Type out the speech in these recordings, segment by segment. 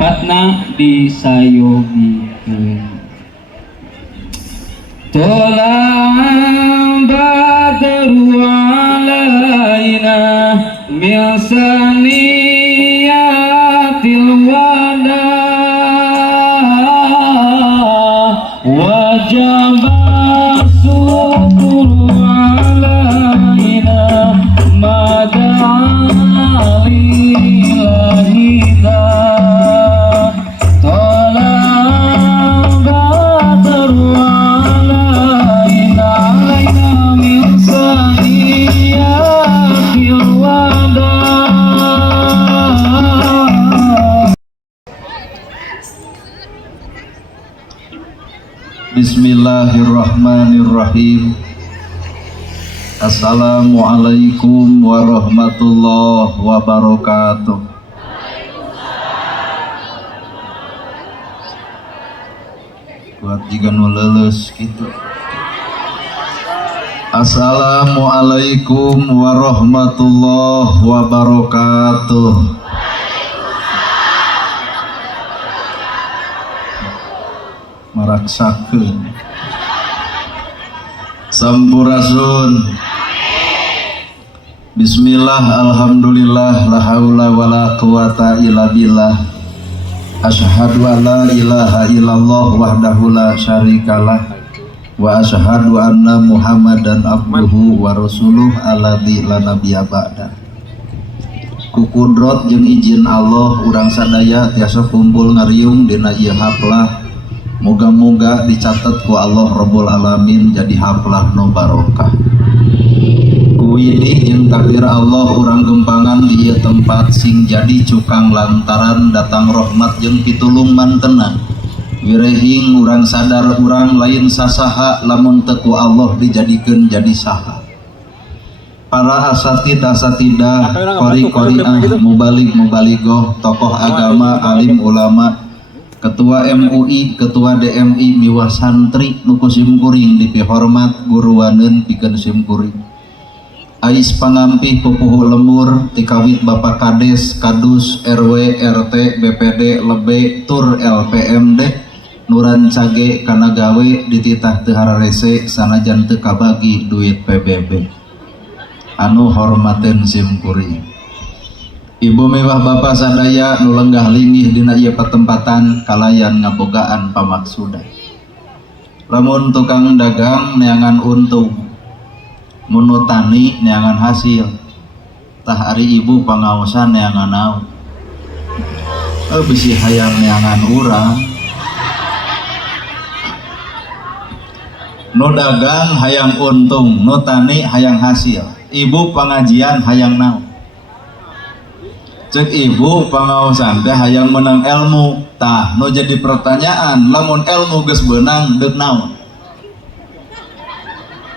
tempatna disayogikeun. Tola badru alaina min saniyatil wada wajaba syukru alaina mada'ali lahida tola badru Bismillahirrahmanirrahim. Assalamualaikum warahmatullahi wabarakatuh. Buat jika nu leuleus gitu. Assalamualaikum warahmatullahi wabarakatuh. Maraksakeun sampurasun. Bismillah, alhamdulillah, la haula wala quwata illa billah. Asyhadu an la ilaha illallah wahdahu la syarikalah wa asyhadu anna Muhammadan abduhu wa rasuluh alladzi la nabiyya ba'da. Ku kudrat jeung izin Allah urang sadaya tiasa kumpul ngariung dina ieu haflah. Moga-moga dicatat ku Allah Rabbul Alamin jadi haflah nu barokah. Kuwini jeung takdir Allah urang gempangan di ieu tempat sing jadi cukang lantaran datang rahmat jeung pitulung mantena. Wirehing urang sadar urang lain sasaha lamun teu ku Allah dijadikeun jadi saha. Para asatidah qori-qoriah mubalig-mubalighah tokoh agama alim ulama Ketua MUI, Ketua DMI, miwah santri nuku simkuring dipihormat guruwaneun pikeun simkuring. Ais pangampih pupuh lemur tikawit Bapak Kades, Kadus, RW, RT, BPD, Lebe, Tur, LPMD, nuran cage kana gawe dititah teu hararese sanajan teu kabagi duit PBB. Anu hormateun simkuring. Ibu mewah bapak sadaya nu lenggah linggih dina ieu patempatan kalayan ngabogaan pamaksudan. Lamun tukang dagang neangan untung, mun tani neangan hasil. Tah ari ibu pangaosan neangan naon. Bisi hayang neangan urang. Nu dagang hayang untung, nu tani hayang hasil. Ibu pangajian hayang naon. Cek ibu pangaosan teh hayang menang ilmu. Tah nu jadi pertanyaan, lamun ilmu geus beunang deuk naon?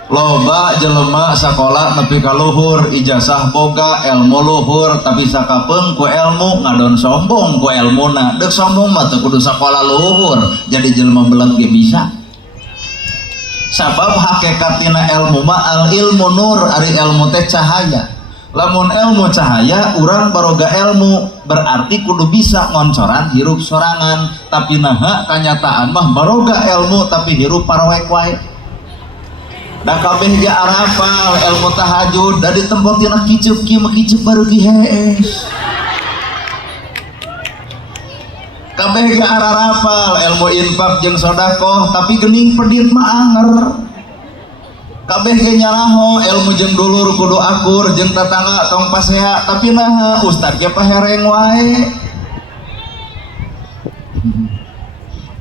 Loba jelema sakola nepi ka luhur, ijazah boga, ilmu luhur, tapi sakapeung ku ilmu ngadon sombong ku ilmuna. Deuk sombong mah teu kudu sakola luhur, jadi jelema belet ge bisa. Sabab hakikatina ilmu mah al ilmu nur, ari ilmu teh cahaya. Lamun ilmu cahaya, urang baroga ilmu berarti kudu bisa ngoncoran hirup sorangan. Tapi naha kanyataan mah baroga ilmu tapi hirup parawek wae. Da kabeh ge arapal ilmu tahajud da ditempotina kiceup kieu mah kiceup barugi hees. Kabeh ge ararapal ilmu infak jeung sedekah tapi geuning pedit mah anger. Kabeh ge nyaraho ilmu jeung dulur kudu akur jeung tetangga tong pasea tapi nah ustad ge pahereng wae.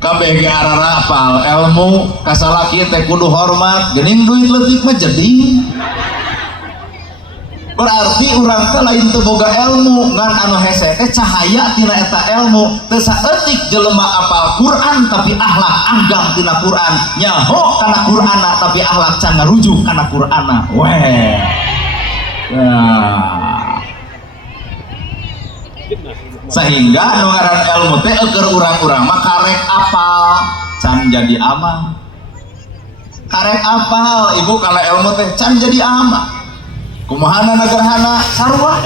Kabeh ge ararapal ilmu kasalaki teh kudu hormat geuning duit leutik mah jadi. Berarti urang teh lain teu boga ilmu ngan anu hese teh cahaya tina eta ilmu teu saeutik jelema apal Quran tapi akhlak anggang tina Quran, nyaho kana Qur'ana tapi akhlak can ngarujuk kana Qur'ana. Weh. Sehingga nu ngaran ilmu teh eukeur urang-urang mah karek apal can jadi amal. Karek apal ibu kana ilmu teh can jadi amal. kumahana nagerhana sarua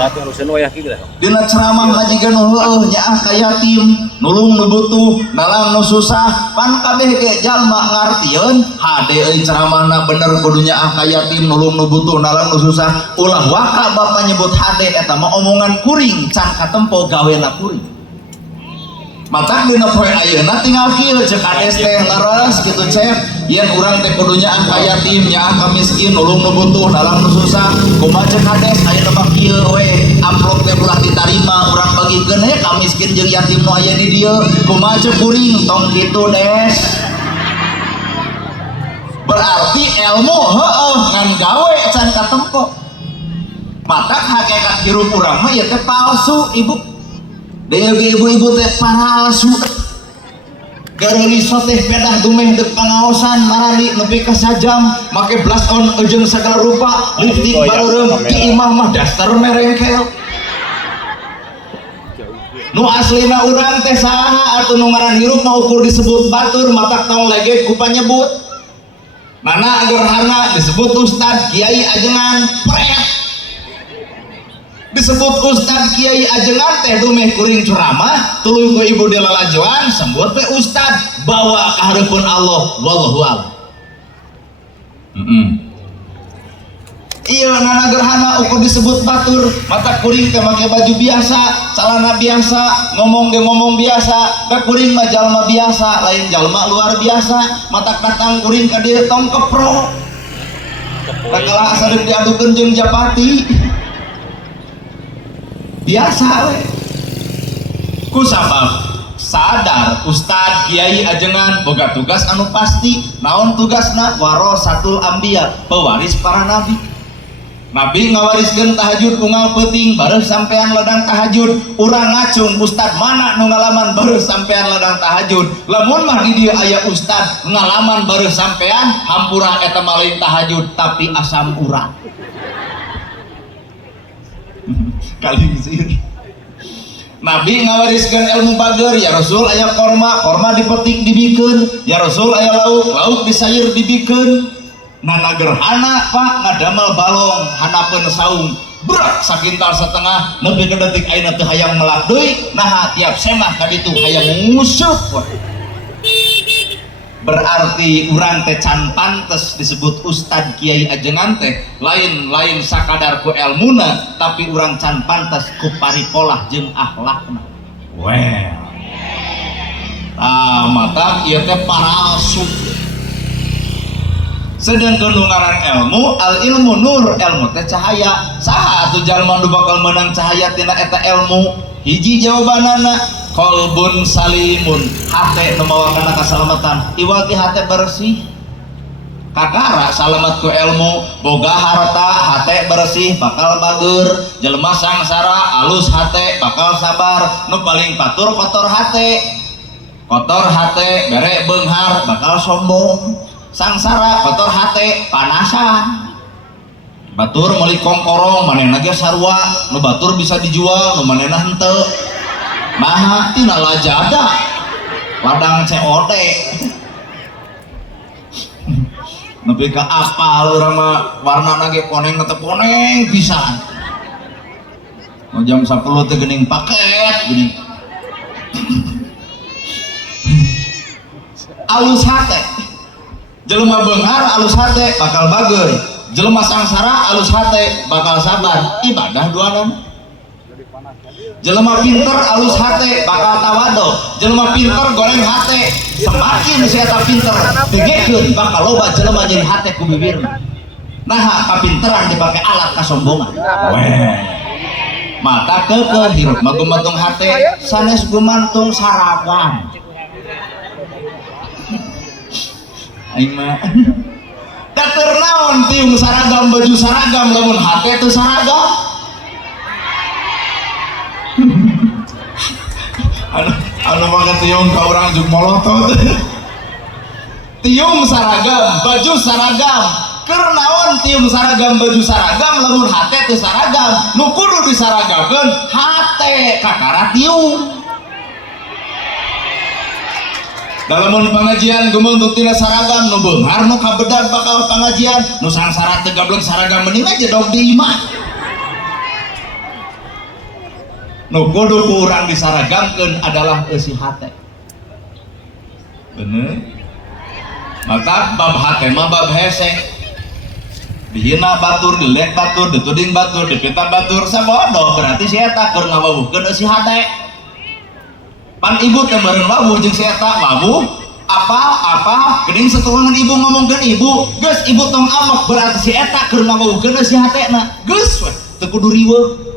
dina ceramah majikan heueuh nyaah ka yatim nulung nu butuh nalang nu susah pan kabeh ge jalma ngartieun hade euy ceramahna bener kudu nyaah ka yatim nulung nu butuh nalang nu susah ulah waka bapa nyebut hade eta mah omongan kuring can katempo gawena kuring. Matak dina poe ayeuna tinggal kieu ceuk hades teh leres kitu cep yen urang teh kudu nyaah ka yatim nyaah ka miskin nulung nu butuh nalang nu susah kumaha ceuk hades ayeuna mah kieu we amplop teh ulah ditarima urang bagikeun he ka miskin jeung yatim nu aya di dieu kumaha ceuk kuring tong kitu des. Berarti ilmu heueuh ngan gawe can katempo. Matak hakikat hirup urang mah ieu teh palsu ibu. Deui ibu-ibu teh palsu. Gareulis teh pedah dumeh dek pangaosan marani nepi ka sajam make blush on jeung sagala rupa lipstik bareureum di imah mah dasar merengkel. Nu aslina urang teh saha atuh nu ngaran hirup mah ukur disebut batur matak tong legek ku panyebut. Mana gerhana disebut ustad kiai ajengan pret. Disebut ustad kiai ajengan teh dumeh kuring ceramah tuluy ku ibu di lalajoan sembut teh ustad bawa ka hareupeun Allah wallahu a'lam. Iya nana gerhana ukur disebut batur mata kuring teh make baju biasa celana biasa ngomong ge ngomong biasa da kuring mah jalma biasa lain jalma luar biasa mata datang kuring ka dieu tong kepro da kala sadeuk diadukeun jeung japati biasa we kusabab sadar ustad kiai ajengan boga tugas anu pasti naon tugasna warasatul anbiya pewaris para nabi. Nabi ngawariskeun tahajud unggal peuting bareuh sampean ledang tahajud urang ngacung ustad mana nu ngalaman bareuh sampean ledang tahajud lamun mah di dieu aya ustad ngalaman bareuh sampean hampura eta mah lain tahajud tapi asam urang kali sih. Nabi ngawariskeun ilmu bager ya Rasul aya korma dipetik dibikeun ya Rasul aya lauk disayur dibikeun. Nana gerhana pak ngadamel balong hanapeun saung berat sakintal setengah nepi ka detik ayeuna teu hayang melak deui nah tiap semah ka ditu hayang nguseup. Berarti urang teh can pantes disebut ustad kiai ajengan teh lain sakadar ku elmuna tapi urang can pantes ku paripolah jeung akhlakna. Well mata ieu teh palsu. Sedangkan nu ngaran ilmu al ilmu nur ilmu teh cahaya saha atuh jalma nu bakal meunang cahaya tina eta ilmu hiji jawabanana qalbun salimun hate nu mawa kana kasalamatan iwati hate bersih kakara salamet ku ilmu boga harta hate bersih bakal bager jelema sangsara alus hate bakal sabar nu paling patur kotor hate bere beunghar bakal sombong sangsara kotor hate panasan batur meuli kongkorong manehna ge sarua nu batur bisa dijual nu manehna henteu maha tina lajada ladang COD nepi ka apal urang mah warnana ge koneng teh koneng pisan jam 10 teh geuning paket geuning alus hate jelema beunghar alus hate bakal bager jelema sangsara alus hate bakal sabar ibadah duanan. Jelema pinter alus hate bakal tawado jelema pinter goreng hate semakin si eta pinter digekeun bakal loba jelema jadi hate ku bibirna nah kapinteran dipake alat kasombongan. Mata keukeuh hirup mah gumantung hate sanes gumantung saragam aing mah dater naon tiung saragam baju saragam lamun hate teu saragam anu mangga tiung ka urang jeung molotot tiung saragam baju saragam keur naon tiung saragam baju saragam lamun hate teu saragam nu kudu disaragakeun hate kakara tiung. Dalam pengajian gumuntung tina saragam nu beunghar nu kabedag bakal pengajian nu sangsara teu gablek saragam mending aja dog di imah nu kudu ku urang disaragamkeun adalah eusi hate. Bener. Maka bab hate mah bab hese. Dihina batur, dilek batur, dituding batur, dipita batur, sabodoh berarti si eta keur ngawawuhkeun eusi hate. Pan ibu teh meureun wawuh jeung si eta wawuh apa geuning satulungan ibu ngomongkeun ibu, geus ibu tong amok berarti si eta keur ngawawuhkeun eusi hatena. Geus we, teu kudu riweuh.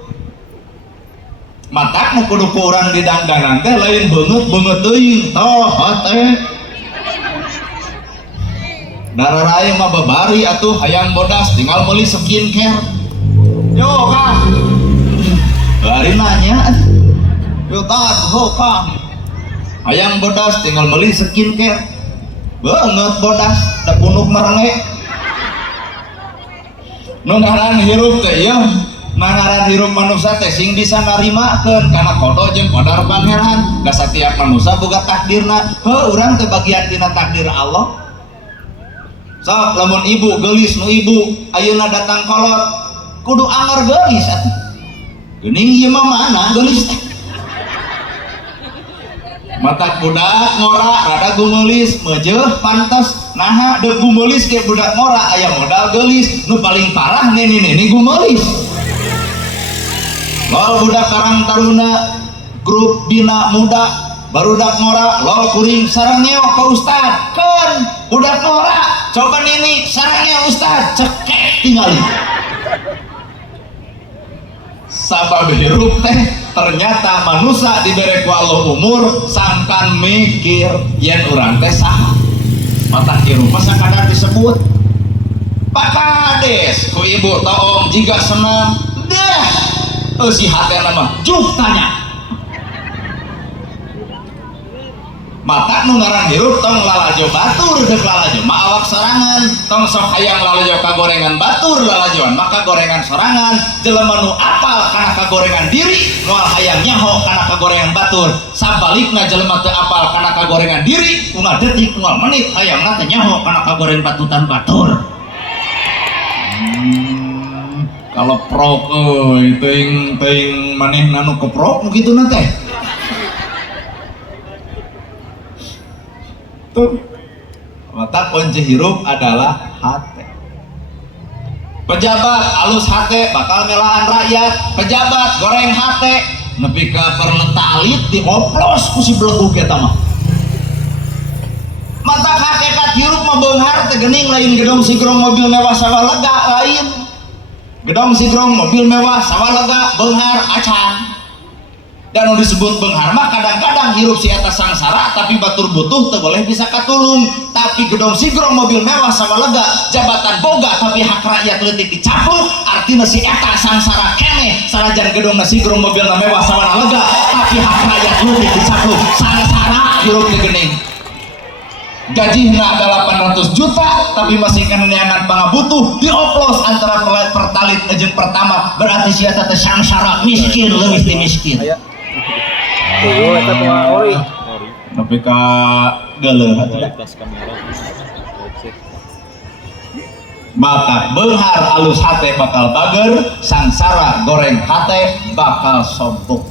Matak nu kudu ku urang didangdanan teh lain beungeut teuing toh hate. Dararaya mah babari atuh hayang bodas tinggal meuli skincare. Yo Kang. Bari nanya. Yo tat ho Kang. Hayang bodas tinggal meuli skincare. Beungeut bodas da punuk merenge. Nu ngaran hirup teh ieu nangaran hirup manusia teh sing bisa narimakeun kana kodo jeung qadar pangeran. Da satiap manusia boga takdirna. Heuh urang teh bagian tina takdir Allah. Sok lamun ibu geulis nu ibu ayeuna datang kolot kudu anger geulis atuh. Geuning ieu mah mana geulis teh. Mata budak ngora rada gumeulis meujeuh pantes naha deuk gumeulis ge budak ngora aya modal geulis nu paling parah neni gumeulis. Lol budak Karang Taruna grup bina muda barudak ngora lol kuring sareng ngeok ka ustad keun budak ngora coba nini sarangnya ustad cekek tinggali sabab hirup teh ternyata manusia diberi ku Allah umur sangkan mikir yen urang teh saha mata hirup masa kadang disebut Pak Kades ku ibu toong jika senang deh si hati nama juh tanya mata nu ngaran hirup tong lalajo batur deuk lalajo ma awak sorangan tong sok hayang lalajo kagorengan batur lalajoan maka gorengan sorangan jelema nu apal kana kagorengan diri moal hayang nyaho kana kagorengan batur sabalikna jelema teu apal kana kagorengan diri unggal detik unggal menit hayangna teh nyaho kana kagoreng batutan batur. Kalau prok teuing manehna nu keprok nu kituna teh tuh mata kunci hirup adalah hate. Pejabat alus hate bakal melaan rakyat, pejabat goreng hate nepi ka perletalit dioplos ku si belegug eta mah. Mata hakikat hirup mah beunghar teh geuning lain gedong sigrong mobil mewah sawah lega lain. Gedong sigrong mobil mewah sawah lega beunghar acan. Dan nu disebut beunghar mah kadang-kadang hirup si eta sangsara tapi batur butuh teu boleh bisa katulung tapi gedong sigrong mobil mewah sama lega jabatan boga tapi hak rakyat leutik dicapluk artina si eta sangsara keneh sanajan gedong sigrong mobil mewah sama lega tapi hak rakyat leutik dicapluk sangsara hirup di geuning gajihna 800 juta tapi masih kena neangan pangabutuh dioplos antara pertalit jeung pertama berarti si eta teh sangsara miskin leuwih ti miskin. Tuh, eta tua ori. Nepi ka geuleuh atuh. Maka beunghar alus hate bakal bager, sangsara goreng hate bakal sompok.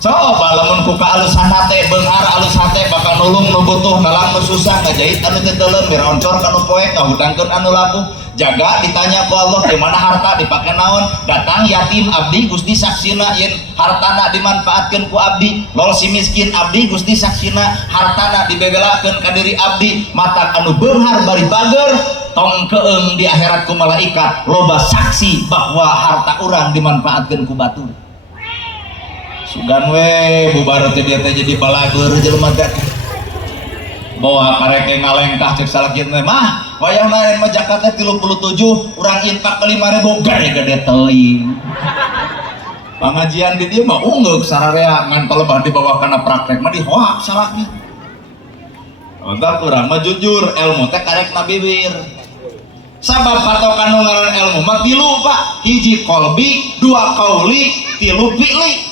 Coba lamun ku kaalusan hate beunghar alus hate bakal nulung nu butuh nalang nu susah ngajahit anu teu teuleum miraoncor ka nu poe kahudangkeun anu labuh jaga ditanya ku Allah di mana harta dipake naon datang yatim abdi Gusti saksina yen hartana dimanfaatkeun ku abdi lol si miskin abdi Gusti saksina hartana dibebelakeun ka diri abdi mata anu beunghar bari bager tong keung di akhirat ku malaikat loba saksi bahwa harta urang dimanfaatkeun ku batur. Sugan we bubar teh dia teh jadi balagur jelema teh bawa kareke ngalengkah cek salakit teh mah wayahna mah Jakarta 37 urang infak ke 5.000 gede-gede teuing pengajian di dieu mah ungeuk sararea ngan palebah dibawa kana praktek mah dihoak salakit otak urang mah jujur ilmu teh karekna bibir sabab patokan nu ngaran ilmu mah tilu Pak hiji kolbi dua kauli tilu fi'li.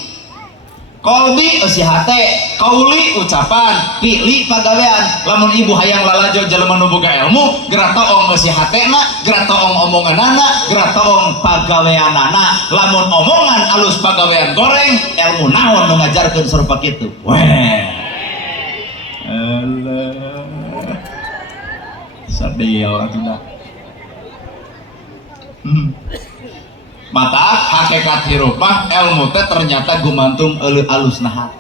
kolbi eusi hate, kauli ucapan, fi'li pagawean. Lamun ibu hayang lalajo jelema nu boga ilmu, geura toong eusi hatena, geura toong omonganana, geura toong pagaweanana. Lamun omongan alus pagawean goreng, ilmu naon nu ngajarkeun sarupa kitu. Weh. Allah. Sadeo atuh. Mata hakikat hirup mah ilmu teh ternyata gumantung euleuh alusna hati.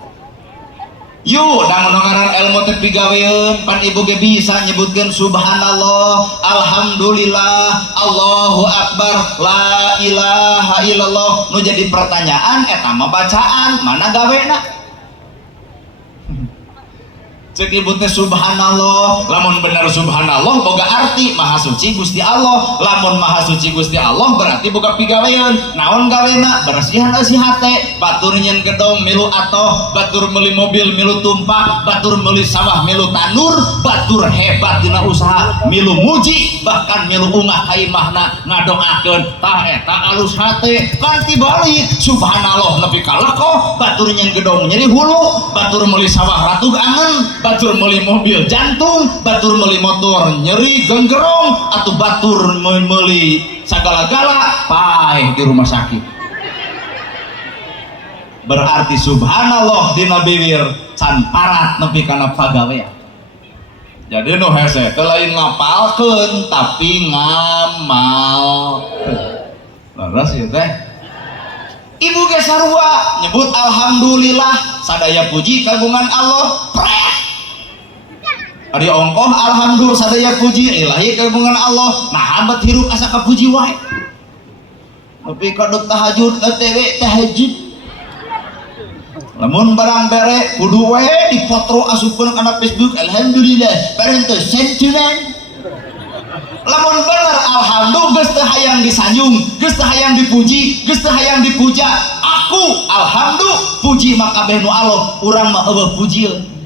Yuk da ngaran ilmu teh pigaweun pan ibu ge bisa nyebutkeun subhanallah, alhamdulillah, Allahu akbar, la ilaha illallah. Nu jadi pertanyaan eta mah bacaan, mana gawena? Cek ibu teh subhanallah, lamun bener subhanallah boga arti maha suci Gusti Allah. Lamun maha suci Gusti Allah berarti boga pigaweun. Naon gawena? Bersihan eusi hate, batur nyen gedong milu atoh, batur meuli mobil milu tumpak, batur meuli sawah milu tanur, batur hebat dina usaha milu muji, bahkan milu ungah ka imahna ngadoakeun. Tah eta alus hate. Kan tibalik subhanallah nepi ka leko, batur nyen gedong nyeri hulu, batur meuli sawah ratu angen, batur meuli mobil jantung, batur meuli motor nyeri genggerong, atau batur meuli sagala-gala paeh di rumah sakit. Berarti subhanallah dina bibir can parat nepi kana pagawean. Jadi nu hese teh lain ngapalkeun tapi ngamal. Leres ieu teh. Ibu ge sarua nyebut alhamdulillah, sadaya puji kagungan Allah. Ari ongkoh alhamdulillah sadaya puji ilahi kagungan Allah. Nah hambat hirup asa kapuji wae. Tapi kaduk tahajud OTW tahajud. Lamun barang bere kudu wae dipotro asupkeun kana Facebook alhamdulillah bareng teh sentimen. Lamun bener alhamdulillah geus teu hayang disanjung, geus teu hayang dipuji, geus teu hayang dipuja. Aku alhamdulillah puji mah kabeh nu Allah, urang mah eueuh pujieun.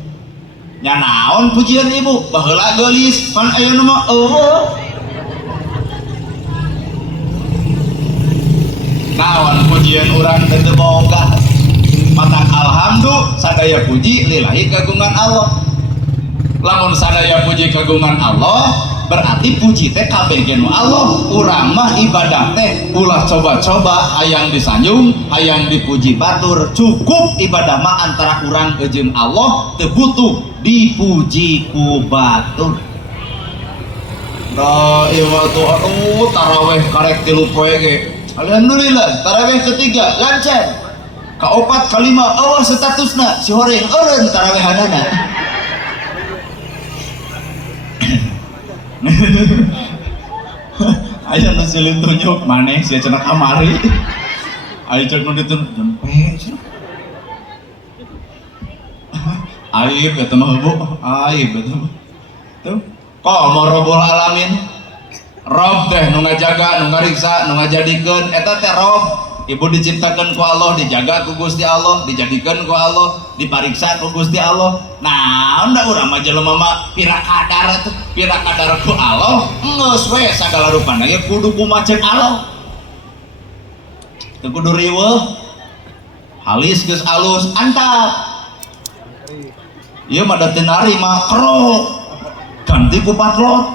Nya naon pujian ibu? Baheula geulis, pan ayeuna mah eueuh. Naon pujian urang teh teu boga. Matang alhamdulillah sadaya puji lillahi kagungan Allah. Lamun sadaya puji kagungan Allah berarti puji teh kabeh ge nu Allah. Urang mah ibadah teh ulah coba-coba hayang disanjung, hayang dipuji batur. Cukup ibadah mah antara urang jeung Allah, teu butuh dipuji ku batur. Da ieu tuh aduh tarawih karek 3 poe ge. Alhamdulillah tarawih ketiga lancar. Kaopat kalima eueuh statusna si horeng eureun tarawihanana. Aya nu silin tunjuk maneh sia cenah kamari. Aya cek nu ditunjuk jempe. Aib eta mah Bu, aib eta mah. Tuh, qamar rabbul alamin. Rob teh nu ngajaga, nu ngariksa, nu ngajadikeun eta teh Rob. Ibu diciptakan ku Allah, dijaga ku Gusti Allah, dijadikan ku Allah, dipariksa ku Gusti Allah. Nah, unda urang mah jelema mah pira kadar atuh, pira kadar ku Allah, geus we sagala rupana ge kudu kumaceun Allah. Teu kudu riweuh. Halis geus alus, antap. Ieu mah da teu narima krok. Ganti ku patlot.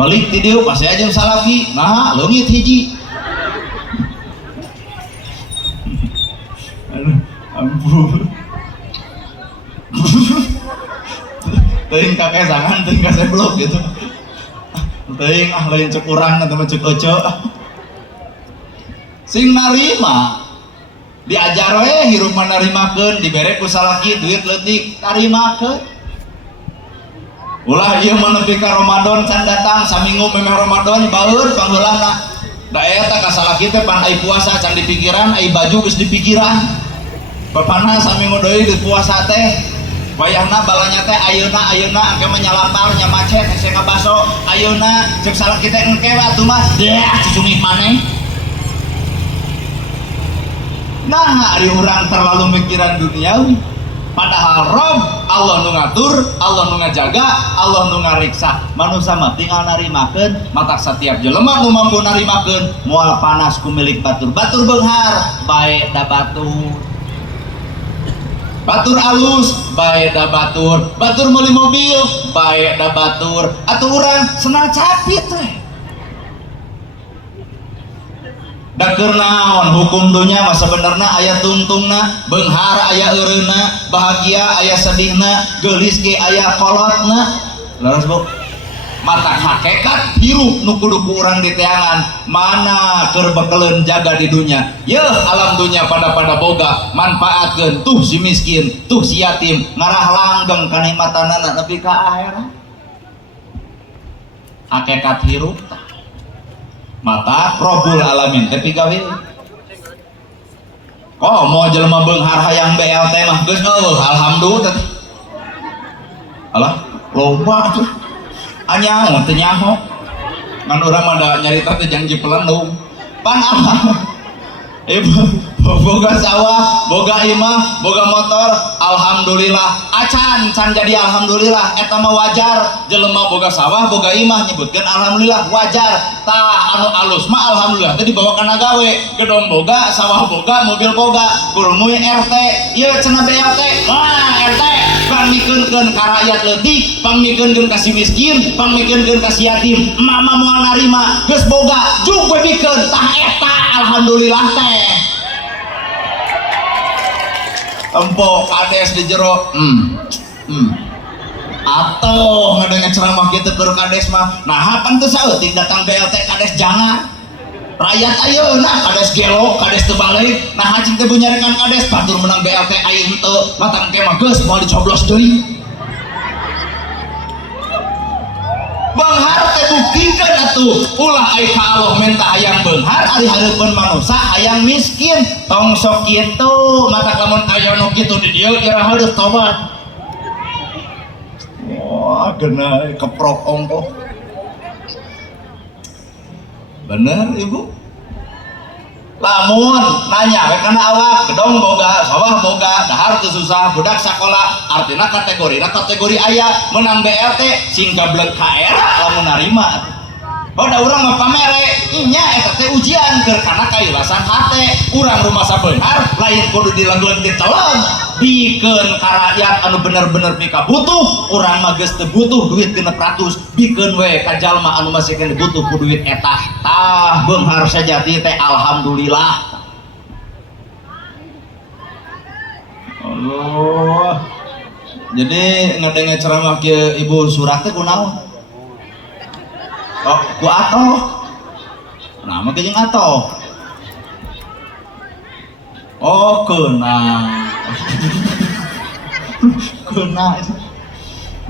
Balik ti dieu pas aja salaki. Nah, leungit hiji. Ampun. Teuing kakesangan, teuing kaseblok gitu. Teuing lain cek urang atau cek oco. Sing narima diajar we hirup manarimakeun, dibere ku salaki duit leutik tarimakeun. Ulah ieu mah nepi ka Ramadan can datang saminggu memeh Ramadan baeur pangheulana. Da eta ka salaki teh pan ai puasa can dipikiran, ai baju geus dipikiran. Bapana saminggu deui di puasa teh wayahna balanya teh ayeuna engke menyalapar nya macet hese ngabaso ayeuna ceuk salaki teh engke atuh mah dah cicungit maneh. Nah ari urang terlalu mikiran duniawi, padahal Rob Allah nu ngatur, Allah nu ngajaga, Allah nu ngariksa. Manusia mah tinggal narimakeun, matak setiap jelema nu mampu narimakeun moal panas ku milik batur. Batur beunghar bae da batur. batur alus bae da batur, batur meuli mobil bae da batur, atuh urang senang capit teh. Da keur naon hukum dunya mah sebenarnya aya tungtungna, beunghar aya eureuna, bahagia aya sedihna, geulis ge aya kolotna. Leres Bu. Mata hakikat hirup nu kudu ku urang diteangan mana keur bekeleun jaga di dunya. Yeuh alam dunya pada boga manfaatkeun tuh si miskin, tuh si yatim, ngarah langgeng kanikmatanana nepi ka akhirat. Hakikat hirup tah. Mata Rabbul Alamin teh pigawe. Oh mau jelema beunghar hayang BLT mah geus alhamdulillah. Alah loba tuh. Anyaho teu nyaho. Ngan urang mah da nyarita teh janji pelendung. Pan boga sawah, boga imah, boga motor, alhamdulillah. Acan can jadi alhamdulillah eta mah wajar. Jelema boga sawah, boga imah nyebutkeun alhamdulillah wajar. Tah anu alus mah alhamdulillah teh dibawa kana gawe. Gedong boga, sawah boga, mobil boga, kurumuy RT. Ieu cenah BLT. Wah, RT pangmikeunkeun ka rakyat leutik, pangmikeunkeun ka si miskin, pangmikeunkeun ka si yatim. Mama moal narima geus boga, jug bebikeun tah eta alhamdulillah teh. Empok kades di jero atau ngadenge ceramah kitu keur kades mah nah kan teu saeutik datang BLT kades jangan rakyat ayeuna kades gelo kades teu balik nah cing teh bunyarekan kades batur menang BLT ayeuna teu matang ke mah geus moal dicoblos deui. Beunghar teh buktikeun atuh ulah ai ka Allah menta hayang beunghar ari hareupeun manusia hayang miskin tong sok kitu mata lamun aya nu kitu di dieu ira hareup tobat. Wah geuna keprok ongkoh bener ibu. Lamun nanya we kana awak gedong boga sawah boga dahar teu susah budak sakola artina kategori aya menang BLT sing gablek ka era lamun narima. Bada urang mah pamere nya eta teh ujian keur kana kailasan hate urang rumasa beunghar lain kudu dilegleg diteleg bikeun ka rakyat anu bener-bener pika butuh urang mah geus teu butuh duit genep ratus bikeun we ka jalma anu masih kene butuh ku duit eta tah beunghar sajati teh alhamdulillah. Allah. Jadi ngadenge ceramah kieu Ibu Surah teh kunaon? Oh, ku atoh. Nah, mah jeung atoh. Oh, keuna. Keuna.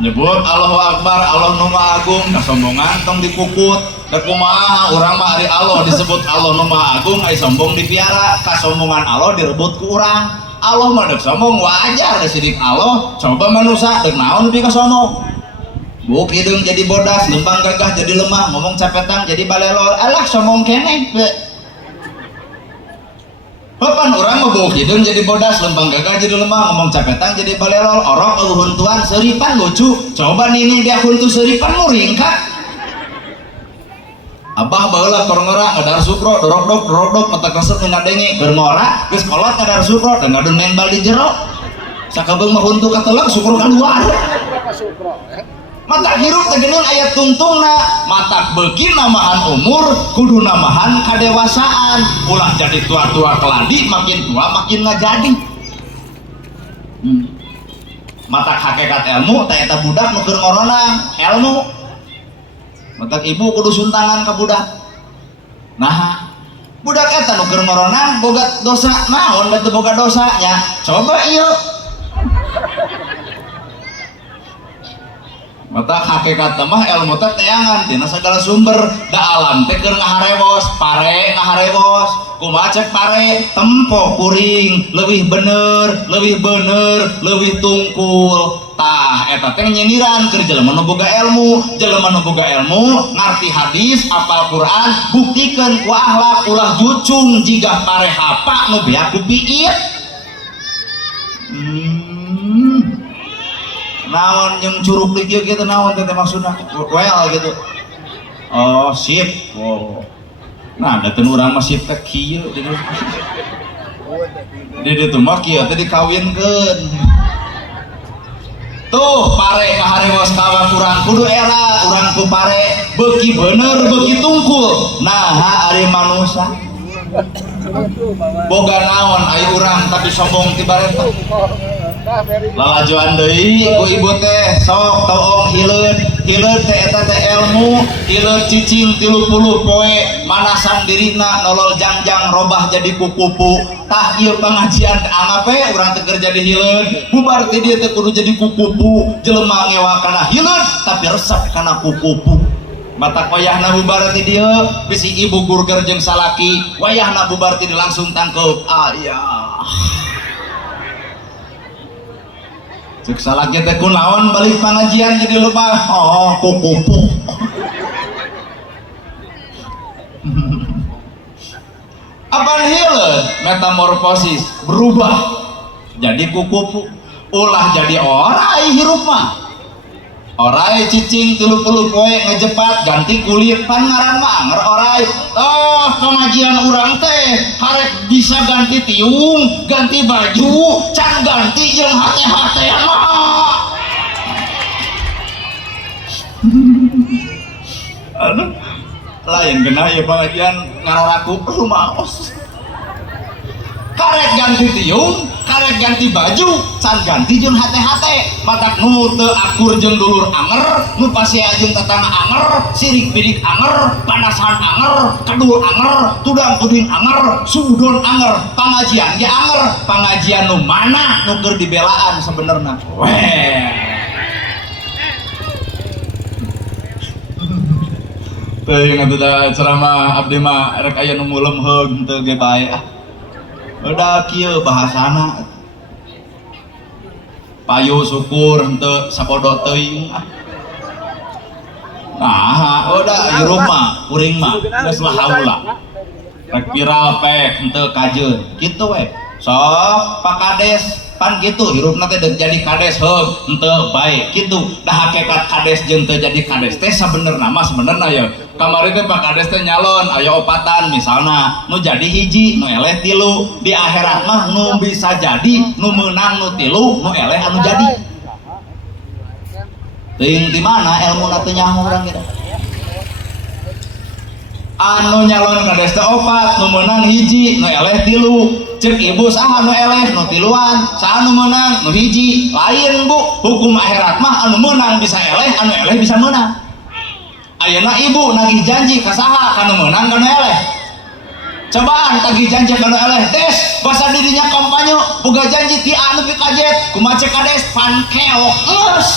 Nyebut Allahu Akbar, Allah nu Maha Agung, kasombongan tong dikukut. Da kumaha urang mah ari Allah disebut Allah nu Maha Agung, ai sombong dipiara, kasombongan Allah direbut ku urang. Allah mah deuk sombong wajar da sidik Allah, coba manusia deuk naon nepi ka sombong. Buk hidung jadi bodas, lempang gagah jadi lemah, ngomong capetang jadi balelor, alah sombong keneh. Papan orang mah buk hidung jadi bodas, lempang gagah jadi lemah, ngomong capetang jadi balelor, orok huntuan seripan lucu, coba nini dia huntu seripan muring kak. Abah baheula keur ngora ngadar sukro, dorok-dok mata kesep ngadenge keur ngora, geus kolot ngadar sukro dan ngadun main bal di jero. Sakabeung mah huntu kateleg sukro kaluar. Mata hirup tegeneun aya tungtungna, mata beuki namahan umur, kudu namahan kadewasaan. Ulah jadi tua-tua keladi, makin tua makin ngajadi. Mata hakikat ilmu, teh eta budak nu keur ngoronang ilmu. Mata ibu kudu suntangan ka budak. Nah, budak eta nu keur ngoronang boga dosa naon batu boga dosanya. Coba ieu. Mata hakikat mah ilmu teh teangan tina segala sumber da alam teh keur ngaharewos pare ngaharewos kumaha cek pare tempo kuring leuwih bener leuwih tungkul tah eta teh nyindiran keur jelema nu boga ilmu ngarti hadis apal Quran buktikeun ku akhlak ulah jucung jigah pare hapa nu beak ku piit. Naon yang curug di kieu kitu naon teh maksudna well gitu. Oh sip. Oh. Nah da teu urang mah sip teh kieu gitu. di ditu mah kieu teh dikawinkeun. Tuh pare kaharewos kawan urang kudu era urang ku pare beuki bener beuki tungkul. Nah ari manusia boga naon aya urang tapi sombong ti bareta. Lalajoan deui ku ibu teh sok toong hileud teh eta teh ilmu hileud cicing 30 poe manasan dirina nolol jangjang robah jadi kupu-kupu. Tah ieu pengajian teh angape urang teh kerja di hileud bubar teh dieu teh kudu jadi kupu-kupu jelema ngewa kana hileud tapi resep kana kupu-kupu. Mata wayahna bubar ti dieu bisi ibu burger jeung salaki wayahna bubar ti langsung tangkeup ayah. Cek salaki teh kunaon balik pengajian jadi lupa oh kupu-kupu. Apaan hileud metamorfosis berubah jadi kupu-kupu ulah jadi orai hirup mah. Orai cicing 30 poe ngejepat ganti kulit pan ngaran mah anger orai. Oh pengajian urang teh harek bisa ganti tiung ganti baju can ganti jeung hate-hate mah. Aduh lain kena ya pengajian ngararaku rumaos. Karek ganti tiung, karek ganti baju, can ganti jeung hate-hate. Matak nu teu akur jeung dulur anger, nu pasea jeung tetangga anger, sirik bidik anger, panasan anger, kedul anger, tudang puding anger, sudon anger, pengajian ge anger, pengajian nu mana nu keur dibelaan sebenarnya. Weh. Teuing atuh ceramah abdi mah rek aya nu mulem heug teu ge bae. Udah kieu bahasana payu syukur henteu sabodo teuing nah udah hirup mah kuring mah geus lahaula rek viral pek henteu kajeun kitu we sok Pak Kades pan kitu hirupna teh jadi kades heug henteu bae kitu da hakikat kades jeung teu jadi kades teh sabenerna mah sebenarnya ya kamari teh Pak Kades teh nyalon aya opatan misalna nu jadi hiji nu eleh tilu di akhirat mah nu bisa jadi nu meunang nu tilu nu eleh anu jadi teuing di mana ilmuna teu nyaho urang kita anu nyalon kades teh opat nu meunang hiji nu eleh tilu cek ibu saha nu eleh nu tiluan saha nu meunang nu hiji lain bu hukum akhirat mah anu meunang bisa eleh anu eleh bisa meunang. Ayeuna ibu nagih janji ka saha kana meunang kana eleh cobaan tagih janji kana eleh des basa dirinya kampanye boga janji ti anu pi kajet kumaha cek kades pankeok geus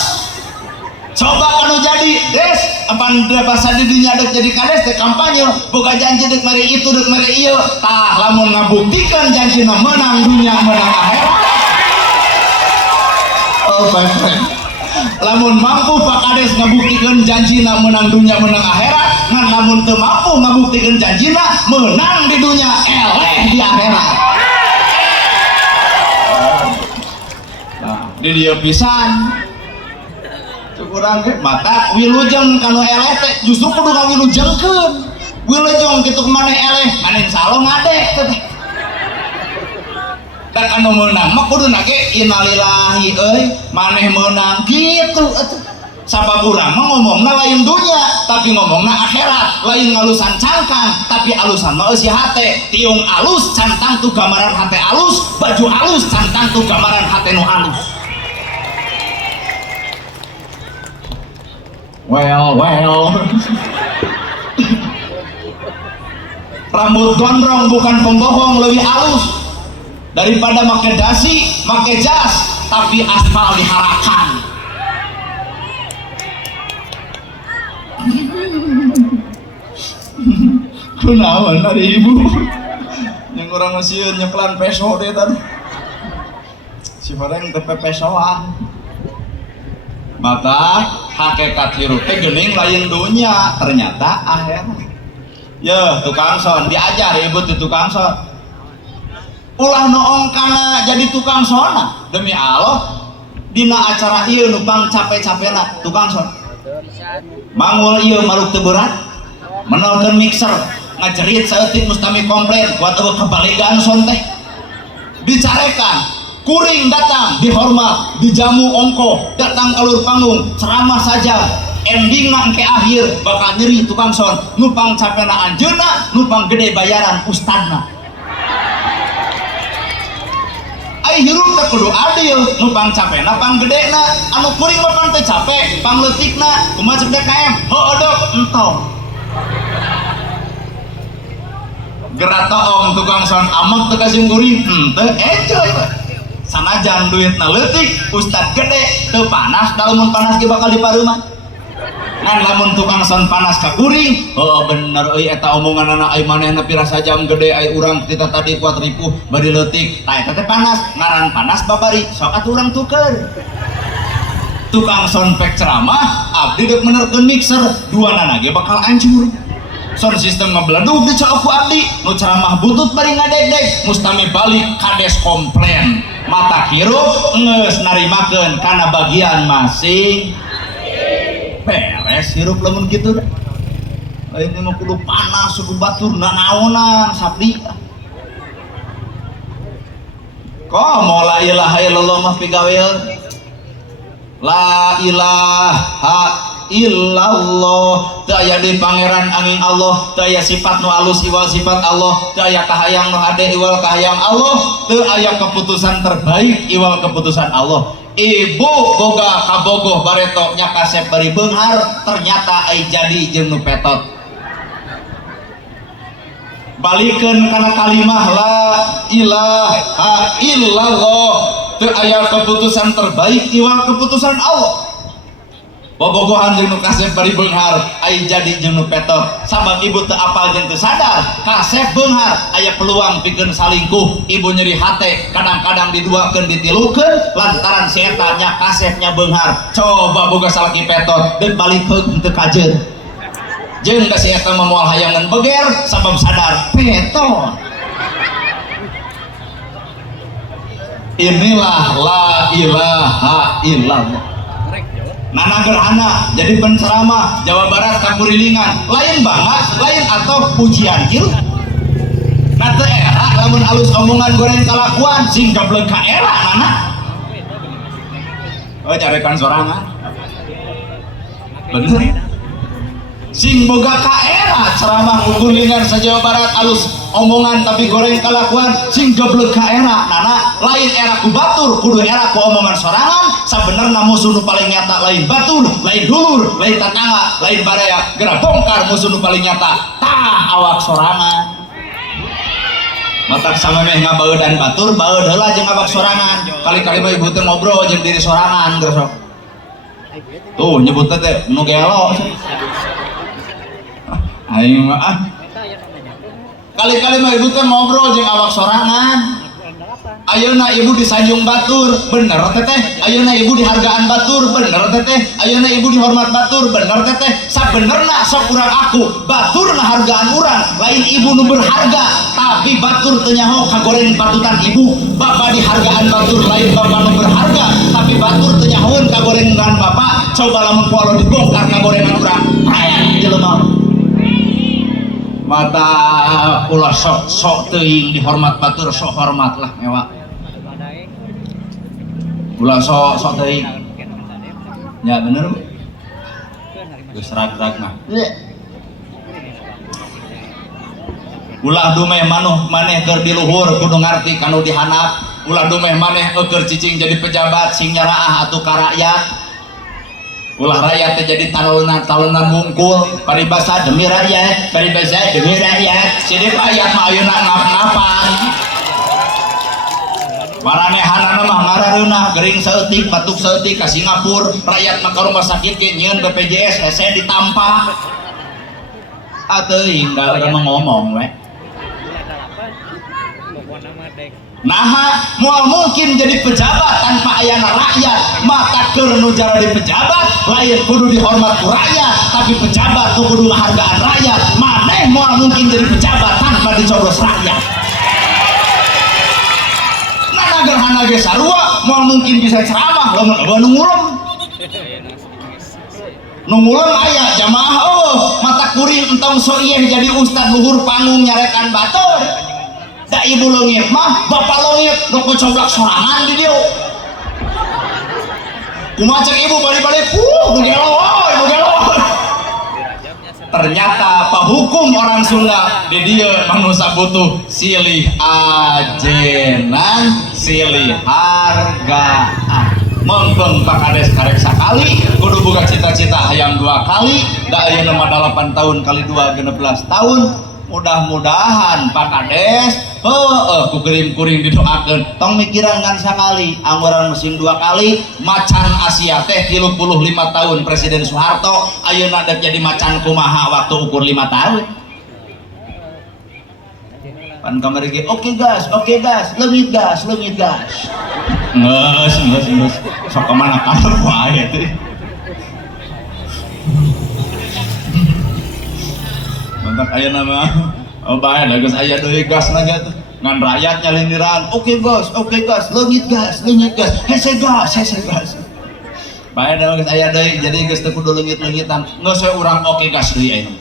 coba kanu jadi des apan basa dirinya dek jadi kades teh kampanye boga janji dek mari itu dek mari ieu tah lamun ngabuktikeun janjina menang dunia menang akhirat oh my friend lamun mampu Pak Kades ngabuktikeun janjina menang dunia menang akhirat ngan lamun teu mampu ngabuktikeun janjina menang di dunia eleh di akhirat nah di dieu pisan cukurang ge mata wilujeng kanu eleh teh justru kudu ngawilujengkeun wilujeng kitu maneh eleh maneh insya Allah ngadek teh dan anu meunang mah kudu nage innalillahi euy maneh meunang kitu atuh sabab urang mah ngomongna lain dunya tapi ngomongna akhirat lain ngalusan cangkang tapi alusan mah eusi hate tiung alus cantang tu gambaran hate alus baju alus cantang tu gambaran hate nu alus well rambut gondrong bukan pembohong lebih alus daripada make dasi, make jas, tapi aspal diharakan. Kunaon ari ibu? Yang orang masieun nyeklan peso deh tadi. Si bareng teh pesoan. Mata hakikat hirup teh geuning lain dunya, ternyata akhirat. Ya, tukang son diajar ibu tuh tukang son. Ulah noong kana jadi tukang sona demi Allah dina acara ieu nu pang capek-capena tukang son mangul ieu maluk teu berat menolkeun mixer ngajerit saeutik mustami komplain kuat eueuh kebaligaan son teh dicarekan kuring datang dihormat dijamu ongko datang kalur panggung ceramah saja endingna ke akhir bakal nyeri tukang son nupang capena anjeuna nupang gede bayaran ustadna ai hirup teh kudu adil nupang capena pang gedena anu kuring mah pang teu capek pang leutikna kumaha cek DKM heueuh entong gerata om tukang son amak teu kasih kuring teu enjoy sanajan duitna leutik ustad gede teu panas da lamun panas ge bakal dipareumah ngan lamun tukang son panas ka kuring bener euy eta omonganna ai manehna pirasa jam gede ai urang kita tadi kuat ripuh bari leutik tah eta teh panas ngaran panas babari sok atuh urang tuker tukang son pek ceramah abdi deuk menerkeun mixer duanana ge bakal hancur sound system ngebledug di cak aku abdi nu ceramah butut bari ngadeg-deg mustami balik kades komplain mata hirup ngeus narimakeun kana bagian masing beres hirup lamun kitu ini mah kudu panas kudu batur nanaonan sabdi komo la ilaha illallah mah pigaweun la ilaha illallah teu aya deui pangeran angin Allah teu aya sifat nu alus iwal sifat Allah teu aya kahayang nu hade iwal kahayang Allah teu aya keputusan terbaik iwal keputusan Allah ibu boga kabogoh bareto nya kasep bari beunghar ternyata ai jadi jeung nu petot balikeun kana kalimah la ilaha illallah teu aya keputusan terbaik iwal keputusan Allah bobogohan jeung nu kasep bari beunghar ai jadi jeung nu petot sabab ibu teu apal jeung teu sadar kasep beunghar aya peluang pikeun salingkuh ibu nyeri hate kadang-kadang diduakeun ditilukeun lantaran si eta nya kasep nya beunghar coba boga salaki petot deuk balik heug teu kajeun jeung da si eta mah moal hayangan beger sabab sadar petot inilah la ilaha illallah nana gerhana jadi penceramah Jawa Barat kapurilingan lain banget lain atau pujian kieu na teu era lamun alus omongan goreng kalakuan sing gableug ka era nana carekan sorangan bener sing boga ka era ceramah ngugulingan sa Jawa Barat alus omongan tapi goreng kalakuan sing gableug ka era nana lain era ku batur kudu era ku omongan sorangan sabenerna musuh nu paling nyata lain batur lain dulur lain tatangga lain baraya geura bongkar musuh nu paling nyata tah awak sorangan matak samemeh ngabaeudan batur baeud heula jeung awak sorangan kali-kali mah ibu teh ngobrol jeung diri sorangan geus sok tuh nyebutna teh nu gelo aing mah kali-kali mah ibu teh ngobrol jeung awak sorangan ayeuna ibu disanjung batur bener teteh ayeuna ibu dihargaan batur bener teteh ayeuna ibu dihormat batur bener teteh sabenerna sok urang aku batur na hargaan urang lain ibu nu berharga tapi batur teu nyaho kagoreng patutan ibu bapa dihargaan batur lain bapa nu berharga tapi batur teu nyahoeun kagorengan bapa coba lamun ku Allah dibongkar kagorengan urang prayan jelema mata ulah sok teuing dihormat batur sok hormat lah mewah ulah sok teuing ya bener geus rag-rag mah ulah dumeh maneh keur di luhur kudu ngarti kanu dihanap ulah dumeh maneh keur cicing jadi pejabat sing nyaraah atuh ka rakyat ulah rakyat jadi talonan mungkul paribasa demi rakyat sidik rakyat mah ayeuna ngap-ngapan maranehanana mah ngarareunah gering saeutik batuk saeutik ka Singapura rakyat mah ka rumah sakit ge nyieun BPJS hese ditampa ateuing da urang ngomong we nah moal mungkin jadi pejabat tanpa ayana rakyat maka keur nu jara di pejabat lain kudu dihormat ku rakyat tapi pejabat kudu hargaan rakyat maneh moal mungkin jadi pejabat tanpa dicoblos rakyat nah gerhana ge sarua moal mungkin bisa ceramah lamun eueuh nu ngulem aya jamaah mata kuring entong soiyeh jadi ustad luhur panggung nyarekan batur da ibu leungit mah bapak leungit nu coblak sorangan di dieu kumaha cek ibu balik-balik nu gelo nu gelo ternyata pahukum orang Sunda di dia manusia butuh silih ajenan silih hargaan mengkeng pakades karek sakali kudu boga cita-cita hayang 2 kali da ayeuna mah 8 tahun kali 2 16 tahun mudah-mudahan Pak Kades ku kuring didoakeun tong mikiran kan sakali angguran mesin 2 kali macan Asia teh 35 tahun Presiden Soeharto ayeuna dek jadi macan kumaha waktu ukur 5 tahun pan kamari ge oke gas leungit gas ngeus sok kemana kalep wae teh mantak aya nama oh bae da geus aya deui gas na gitu ngan rakyat nyalindiran oke gas leungit gas hese gas bae da geus aya deui jadi geus teu kudu leungit-leungitan geus we urang oke gas deui aya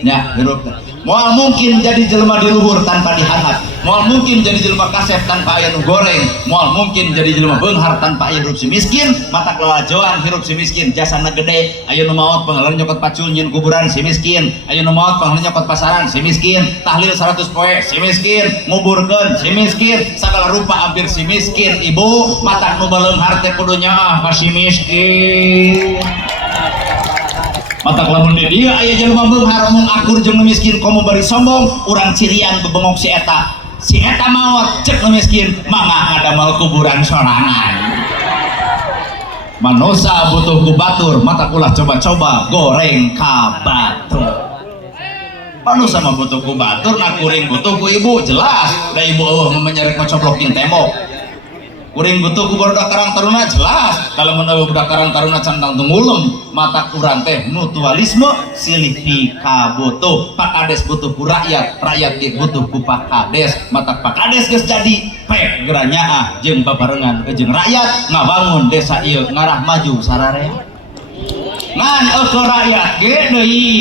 nya hirup moal mungkin jadi jelema di luhur tanpa dihanap moal mungkin jadi jelema kasep tanpa aya nu goreng moal mungkin jadi jelema beunghar tanpa aya hirup si miskin mata kelalajoan hirup si miskin jasana gede aya nu maot pangalan nyokot pacul nyin kuburan si miskin aya nu maot pangalan nyokot pasaran si miskin tahlil 100 poe si miskin nguburkeun si miskin sagala rupa hampir si miskin ibu mata nu baleunghar teh kudu nyaah ka si miskin mata lamun di dia aya jelema beunghar mung akur jeung nu miskin komo bari sombong urang cirian bebengok si eta maot cek nu miskin mangga ngadamal kuburan sorangan manusia butuh ku batur mata ulah coba-coba goreng ka batur manusia mah butuh ku batur na kuring butuh ku ibu jelas da ibu menyerek macoblok jeung tembok kuring butuh ku budak karang taruna jelas kalau menawa budak karang taruna cantang tungulem mata kurang teh mutualisme silih pika butuh Pak Kades butuh ku rakyat ge butuh ku Pak Kades mata Pak Kades geus jadi pek geranyaah jeung babarengan jeung rakyat ngabangun desa ieu ngarah maju sararea ngan eukeun rakyat ge deui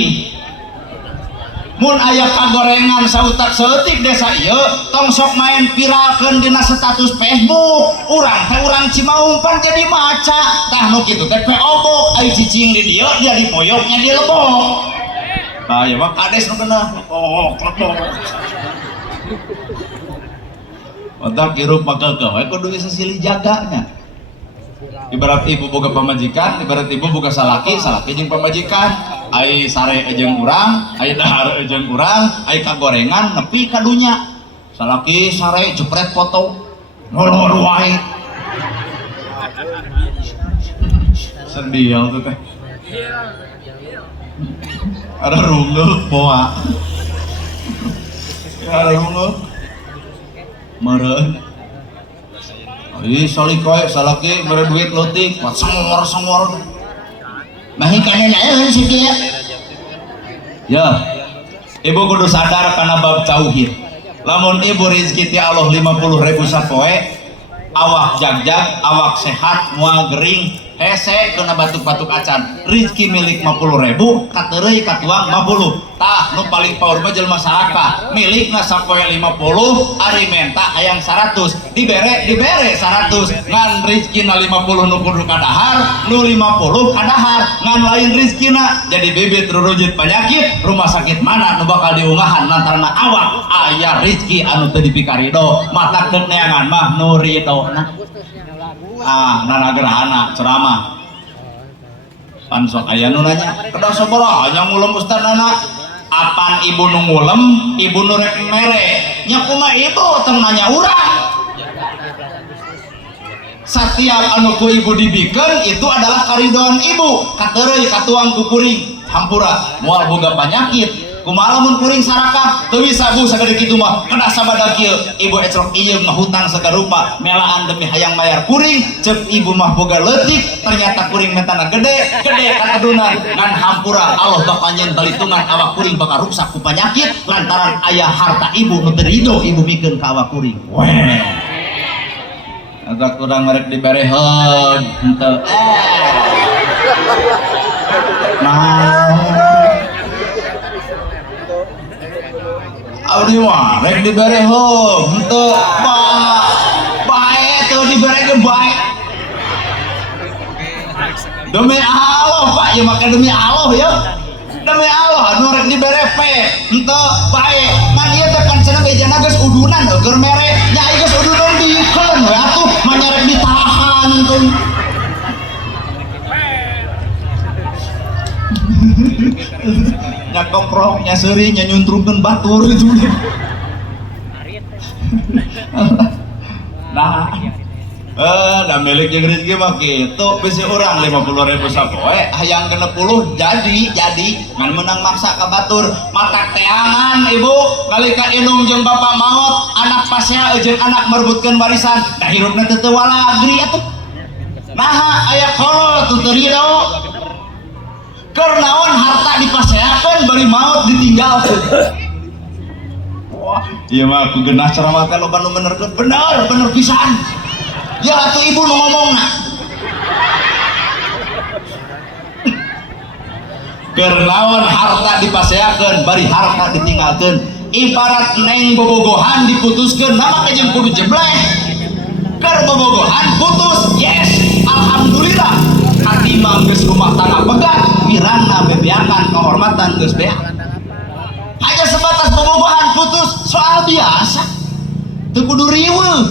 mun aya kagorengan sautak seutik desa ieu tong sok main viralkeun dina status Facebook urang teh urang Cimaung pan jadi maca tah nu kitu teh obok aya cicing di dieu jadi poyoknya di lebok tah ya mah Kades nu keunah lebok otak hirup makeukeuh we kudu bisa silih jaganya ibarat ibu boga pamajikan ibarat ibu boga salaki jeung pamajikan ai sare jeung urang ai dahar jeung urang ai kagorengan nepi ka dunya salaki sare jepret foto nolor wae sendial tuh teh ada runguh poa ada runguh meureun salikoy salaki mere duit leutik sangor mahikannya nyaeun si kieu ya ibu kudu sadar kana bab tauhid lamun ibu rezeki ti Allah 50.000 sapoe awak jagjag awak sehat moal gering hese kena batuk-batuk acan rezeki milik 50.000 kateureuy katuang 50 tah nu paling paur mah jelema saraka milikna sapoe 50 ari menta hayang 100 dibere 100 ngan rezekina 50 nu kudu kadahar nu 50 kadahar ngan lain rezekina jadi bibit rurujit penyakit rumah sakit mana nu bakal diungahan lantaran awak aya rezeki anu teu dipikarido mata deuk neangan mah nu ridona nanagerahana ceramah pan sok aya nu nanya kedah sabaraha hanya ngulem ustad anak apan ibu nu ngulem ibu nu rek mere nya kumaha ibu teu nanya urang setiap anu ku ibu dibikeun itu adalah karidoan ibu kateureuy katuang ku kuring hampura moal boga panyakit kumaha lamun kuring sarakah teu bisa bu sagede kitu mah kada sabada kieu ibu ecrok ieu ngahutang sagarupa melaan demi hayang mayar kuring ceuk ibu mah boga leutik ternyata kuring mentana gede kakadunan ngan hampura Allah bakal nyen balitungan awak kuring bakal rusak ku panyakit lantaran aya harta ibu nu teu ridho ibu mikeun ka awak kuring weh agak kurang ngarek dibereheun henteu nah abdi mah rek dibere heuh henteu bae teu dibere ge bae demi Allah Pak ya maka demi Allah ya demi Allah anu rek dibere pe henteu bae ngan ieu teh kan cenah bejana geus udunan keur mere nya geus udunan dikeun we atuh mah rek ditahan tuh nya koprok nya seuri nya nyuntrungkeun batur itu nah da milik jeung rezeki mah kitu bisi urang 50.000 sapoe hayang 60 jadi ngan menang maksa ka batur mata teangan ibu nalika indung jeung bapak maot anak pasea jeung anak merebutkeun warisan da hirupna teu teu walagri atuh naha aya kolot teu teu ridho keur naon harta dipaseakeun bari maot ditinggalkeun wah ieu mah ku geunah ceramah teh loba nu benerkeun bener pisan ya atuh ibu nu ngomongna keur naon harta dipaseakeun bari harta ditinggalkeun ibarat neng bobogohan diputuskeun nama jeung kudu jebleh keur bobogohan putus yes alhamdulillah katimang geus rumah tangga pegat pirangna bebeakan kehormatan geus beak hanya sebatas bobogohan putus soal biasa teu kudu riweuh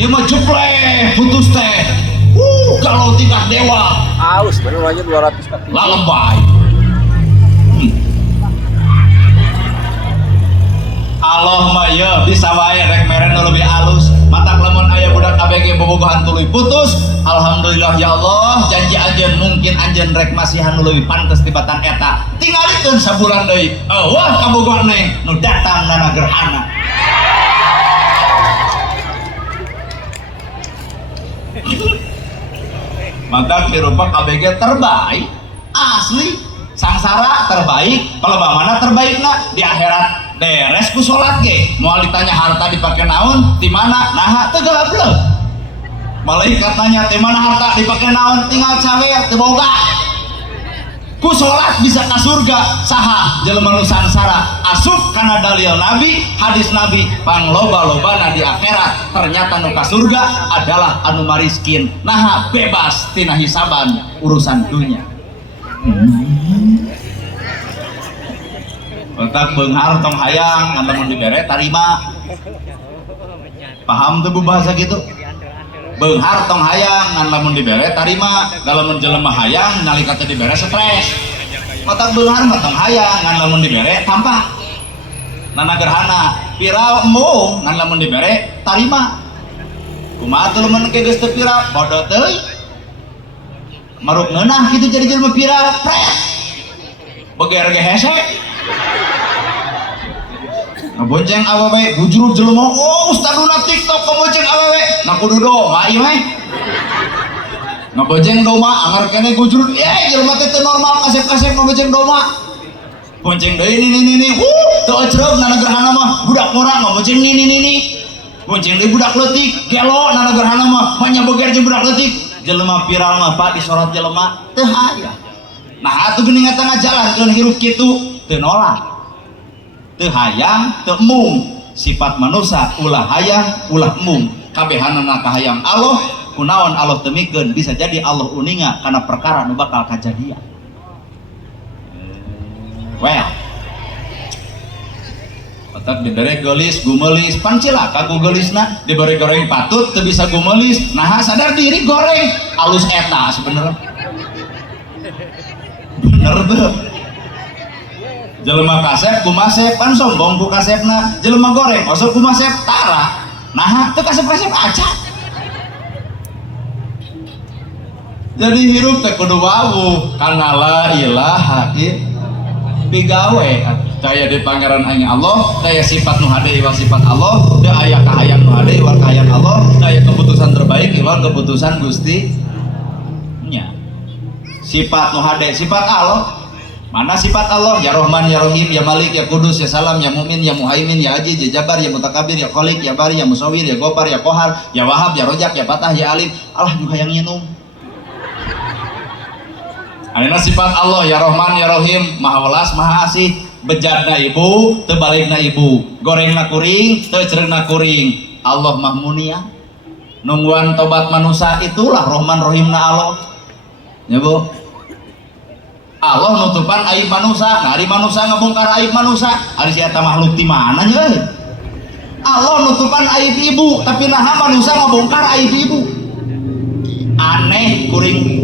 ieu mah jebleh putus teh kalau tingkah dewa aus bener aja 200 kaki lalebay Allah mah ya bisa wae rek mere nu leuwih alus matak lamun aya budak KBG bobogohan tuluy putus alhamdulillah ya Allah janji anjeun mungkin anjeun rek masihan nu leuwih pantes tibatan eta tingalikeun sabulan deui eueuh kabogohan neng nu datang nana gerhana maka kirupa KBG terbaik asli sangsara terbaik pelebamana terbaikna di akhirat beres ku sholat ge moal ditanya harta dipake naon di mana nah teu gablek malaikat tanya di mana harta dipake naon tinggal cawe teu boga ku sholat bisa ka surga saha jelema nu sangsara asup kana dalil nabi hadis nabi pangloba-lobana di akhirat ternyata nu ka surga adalah anu mariskin nah bebas tina hisaban urusan dunia otak beunghar tong hayang ngan lamun dibere tarima paham tuh bu bahasa gitu beunghar tong hayang ngan lamun dibere tarima lamun jelema hayang nalika teu dibere stres otak beunghar mah tong hayang ngan lamun dibere tampak nana gerhana viral embung ngan lamun dibere tarima kumaha teu lamun geus teu viral bodoh teuy maruk neunah kitu jadi jelema viral pret beger ge hese ngebonceng awewe bujur jelema oh ustaduna TikTok ngebonceng awewe na kudu doma ieu mah ngebonceng doma anger kene bujur jelema teh teu normal kasep-kasep ngebonceng doma bonceng deui ini teu ecreup na gerhana mah budak ngora ngebonceng ini bonceng deui budak leutik gelo na gerhana mah nya beger jeung budak leutik jelema viral mah Pak disorot jelema teu aya nah atuh geuning tengah jalan keun hirup kitu teu nolak teu hayang teu mung sifat manusia ulah hayang ulah mung kabehanana kahayang Allah kunaon Allah temikeun bisa jadi Allah uninga karena perkara nu bakal kajadian well otak dibere geulis gumelis pan cilaka ku geulisna dibere goreng patut teu bisa gumelis nah sadar diri goreng alus eta sebenarnya bener tuh jelema kasep kumasep kan sombong ku kasepna jelema goreng osok kumasep tara nah teu kasep-kasep aja jadi hirup teh kudu wawuh kana la ilaha bigawe daya di pangeran aing Allah daya sifat nu hade iwal sifat Allah daya kahayang nu hade iwal kahayang Allah daya keputusan terbaik iwal keputusan Gusti nya sifat nu hade sifat Allah mana sifat Allah ya Rahman ya Rahim ya Malik ya Kudus ya Salam ya Mumin ya Muhaimin ya Aziz ya Jabbar ya Mutakabir ya Khaliq ya Bari ya Musawwir ya Ghaffar ya Qahar ya Wahab ya Rojak ya Fatah ya Alim Allah juga yang nyenum Alina sifat Allah ya Rahman ya Rahim Maha Welas Maha Asih bejatna ibu teu balikna ibu, gorengna kuring teu ceregna kuring. Allah mah munia nungguan tobat manusia, itulah Rahman Rahimna Allah ya Bu. Allah nutupan aib manusia, hari manusia ngebongkar aib manusia, hari si eta makhluk di mana nya? Allah nutupan aib ibu, tapi nah manusia ngebongkar aib ibu. Aneh kuring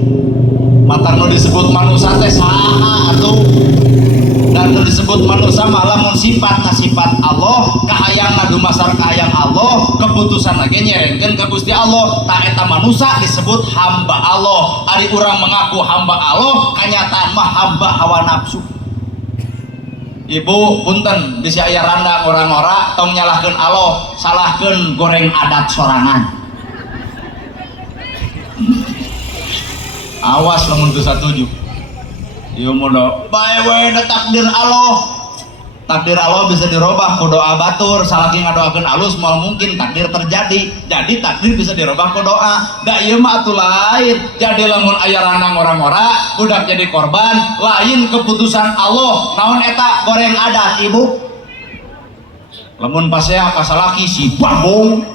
mata nu disebut manusia teh saha atuh, dan nu disebut manusia malah mun sifatna sifat Allah, kahayang ngadu masar kahayang Allah, keputusan lagi nyerenkeun ka Gusti Allah. Ta eta manusia disebut hamba Allah. Ari urang mengaku hamba Allah, kanyataan mah hamba hawa nafsu. Ibu punten bisi aya randang orang-orang tong nyalahkeun Allah, salahkeun goreng adat sorangan. Awas lamun teu satuju. Ieu modo bae we takdir Allah. Takdir Allah bisa dirubah ku doa batur, salaki ngadoakeun alus moal mungkin takdir terjadi. Jadi takdir bisa dirubah ku doa. Da ieu mah atuh lain. Jadi lamun aya randang orang-orang budak jadi korban, lain keputusan Allah. Naon eta goreng adat ibu? Lamun pasea ka salaki si bagong.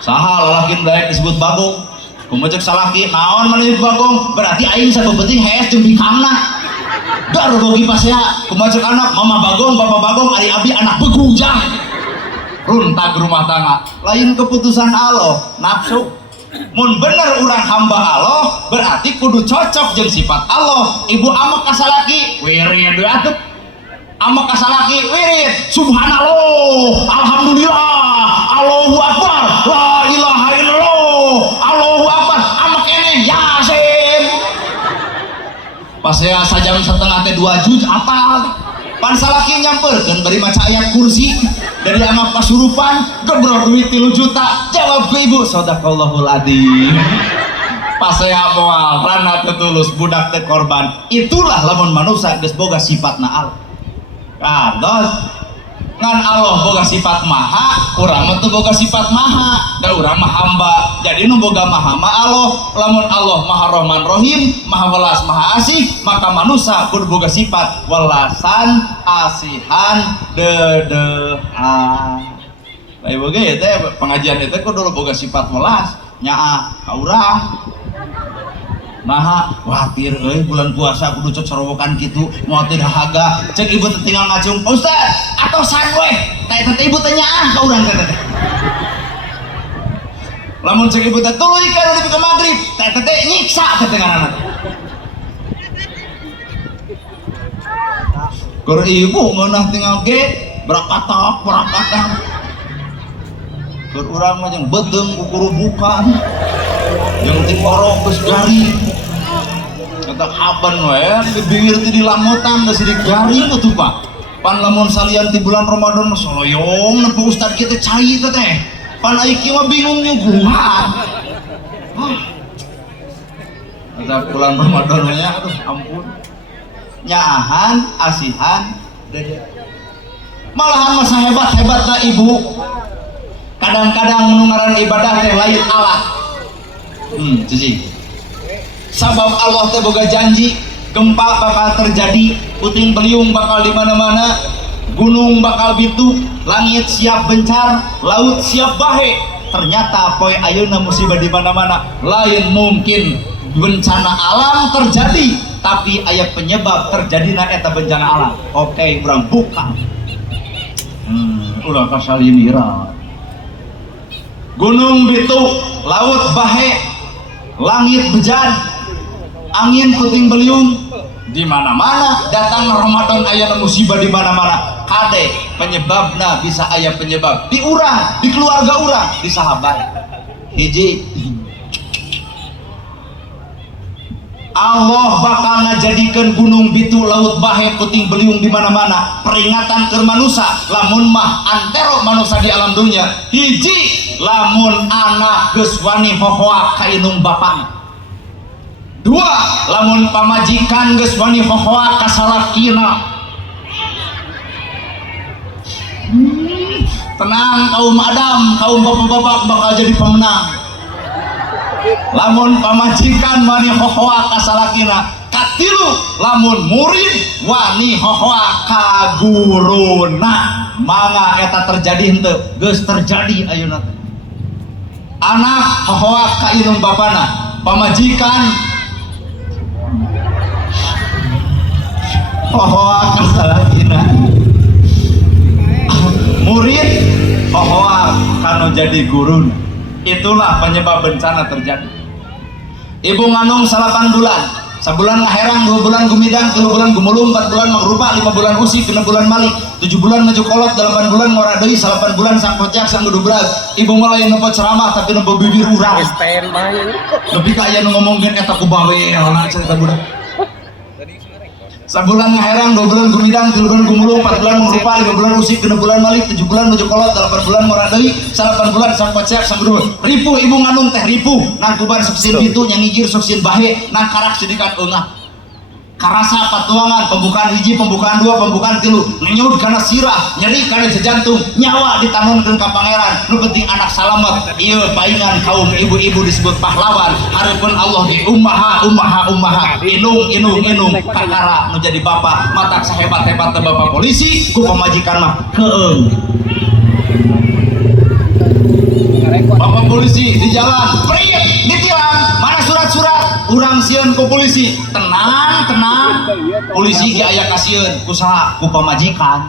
Saha lalaki daek disebut bagong? Kumecek salaki naon meuli bagong, berarti aing sabebeting hees jeung bikangna. Dar bogi pasea kumecek anak mama bagong bapa bagong ari abdi anak begujang. Runtag rumah tangga. Lain keputusan Allah, nafsu. Mun bener urang hamba Allah, berarti kudu cocok jeung sifat Allah. Ibu amek ka salaki, wirid deui atuh. Amek ka salaki, wirid subhanallah, alhamdulillah, Allahu akbar, la ilaha illallah, Allahu akbar, amek keneh yasin. Pas saya sajam setengah teh 2 juz apal. Pan salaki nyamperkeun bari maca ayat kursi dari anak pasurupan gebrok duit 3 juta, jawab ke ibu sadaqallahul adzim. Pas saya moal rana tetulus budak teh korban, itulah lamun manusia geus boga sifatna Allah. Kantos ngan Allah boga sifat maha, urang mah teu boga sifat maha, da urang mah hamba. Jadi nu boga maha mah Allah. Lamun Allah maha Rahman Rahim, maha welas maha asih, maka manusia kudu boga sifat welasan, asihan, dedehan. Bae boga teh pengajian itu kudu boga sifat welas, nyaah ka urang. Nah, khawatir bulan puasa kudu cok sorowokan kitu, moal teu dahaga. Cek ibu teh tinggal ngacung, "Ustaz, atosan we." Tah eta ibu teh nyaah ka urang teh. Lamun cek ibu teh tuluy ka nepi ka magrib, tah eta teh nyiksa teh tengaranna. Keur ibu meunah tinggal ge berakatak. Keur urang mah jeung bedeung kukurubukan. Yang tiporok geus garing. Kata haban we di bibir teh dilamotan da sidik garing atuh Pak. Pan lamun salian ti bulan Ramadan soloyong nempo ustad kieu teh cai teh. Pan ai kieu mah bingung nyuguhan. Kata bulan Ramadan nya aduh ampun. Nyaahan, asihan, dede. Malahan masa hebat-hebatna ibu. Kadang-kadang nu ngaran ibadah teh lain alat. Cici. Sabab Allah teh boga janji gempa bakal terjadi, puting beliung bakal di mana-mana, gunung bakal bitu, langit siap bencar, laut siap bahe. Ternyata poe ayeuna musibah di mana-mana. Lain mungkin bencana alam terjadi, tapi aya penyebab terjadina eta bencana alam. Oke, urang buka. Ulah kasalimira. Gunung bitu, laut bahe, langit bejan, angin puting beliung, di mana-mana datang Ramadan aya musibah di mana-mana. Kade penyebabna bisa aya penyebab di urang, di keluarga urang, di sahabat. Hiji, Allah bakal ngajadikeun gunung bitu, laut bahe, puting beliung di mana-mana peringatan ke manusia. Lamun mah antero manusia di alam dunia. Hiji, lamun anak geus wani hohoak ka indung bapana. 2, lamun pamajikan geus wani hohoak ka salakina. Tenang kaum Adam, kaum bapak-bapak bakal jadi pemenang. Lamun pamajikan wani hohoak ka salakina, tilu lamun murid wani hohoa ka guruna mangga eta terjadi henteu geus terjadi ayeuna anak hohoa ka inung bapana pamajikan hohoa ka salakina murid hohoa kanu jadi gurun. Itulah penyebab bencana terjadi. Ibu ngandung 8 bulan, sebulan ngaherang, 2 bulan gumidang, 3 bulan gumulung, 4 bulan mangrupa, 5 bulan usik, 6 bulan malik, 7 bulan maju kolot, 8 bulan ngoradei, 8 bulan sang kocak, sang gudubrag. Ibu mulai nempo ceramah tapi nempo bibir urang. Lebih kaya ngomongin eta ku bawe anak cerita budak. Sebulan ngaherang, 2 bulan gumidang, 3 bulan gumulung, 4 bulan mangrupa, 5 bulan usik, 6 bulan malik, 7 bulan maju kolot, 8 bulan ngoradei, 8 bulan sang kocak, sang gudubrag. Ripu ibu ngandung teh ripu, nang kuban suksin pitu, nyangijir suksin bahe, nang karak sedikan eungah. Karasa patuangan, pembukaan hiji, pembukaan 2, pembukaan 3, ngenyud karena sirah, nyeri karena jantung, nyawa ditanunkeun ka pangeran, nu penting anak salamet. Ieu paingan kaum ibu-ibu disebut pahlawan. Hareupeun Allah di ummaha inung kakara nu jadi bapak, matak sahebat-hebat bapak polisi, ku pamajikan mah keung. Bapak polisi di jalan, priit ditilang, mana surat-surat, urang sieun ku polisi. Tenang, polisi ge aya kasieun ku saha? Ku pamajikan.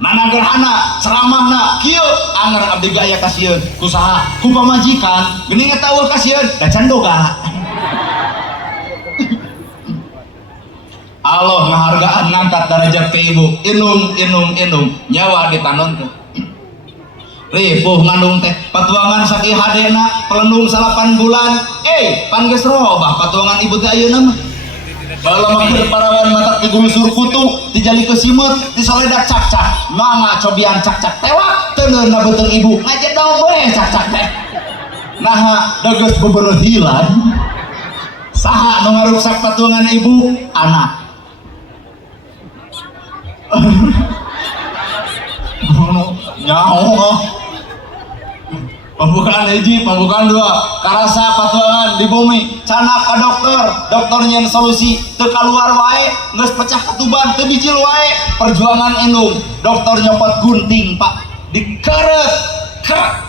Mana gerhana ceramahna kieu anger abdi ge aya kasieun ku saha? Ku pamajikan. Geuning eta eueuh kasieun da can doga. Allah ngahargaan ngangkat derajat ke ibu. Inung nyawa ditanonkeun. Ripuh ngandung teh patuangan sakit hadena pelendung 8 bulan pan geus robah patuangan ibu teh ayeuna mah bala maker parawan mata digulsur kutu dijali ke simut disoledak cak-cak mangga cobian cak-cak tewak teuneuna beuteung ibu ngajedog we cak-cak teh naha da geus bebeureuh hilang saha nu ngaruksak patuangan ibu anak nyaho pembukaan hiji, pembukaan 2 karasa patuangan di bumi canak ka dokter nyen solusi teu kaluar wae geus pecah ketuban teu bicil wae perjuangan indung dokter nyopot gunting pak dikeret krek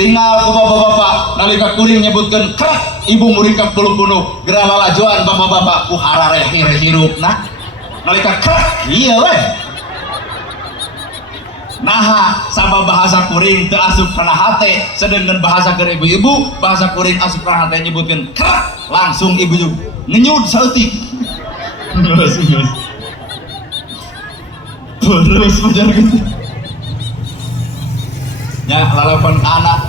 tinggal ku bapak-bapak nalika kuring nyebutkeun krek ibu murikap puluh-puluh geura lalajoan bapak-bapak ku harareh hirupna nalika krek ieu we naha sabab bahasa kuring teu asup kana hate sedangkan bahasa keur ibu-ibu bahasa kuring asup kana hate nyebutkeun krek langsung ibu juga ngenyud saeutik terus pajar gitu nya lalapan ka anak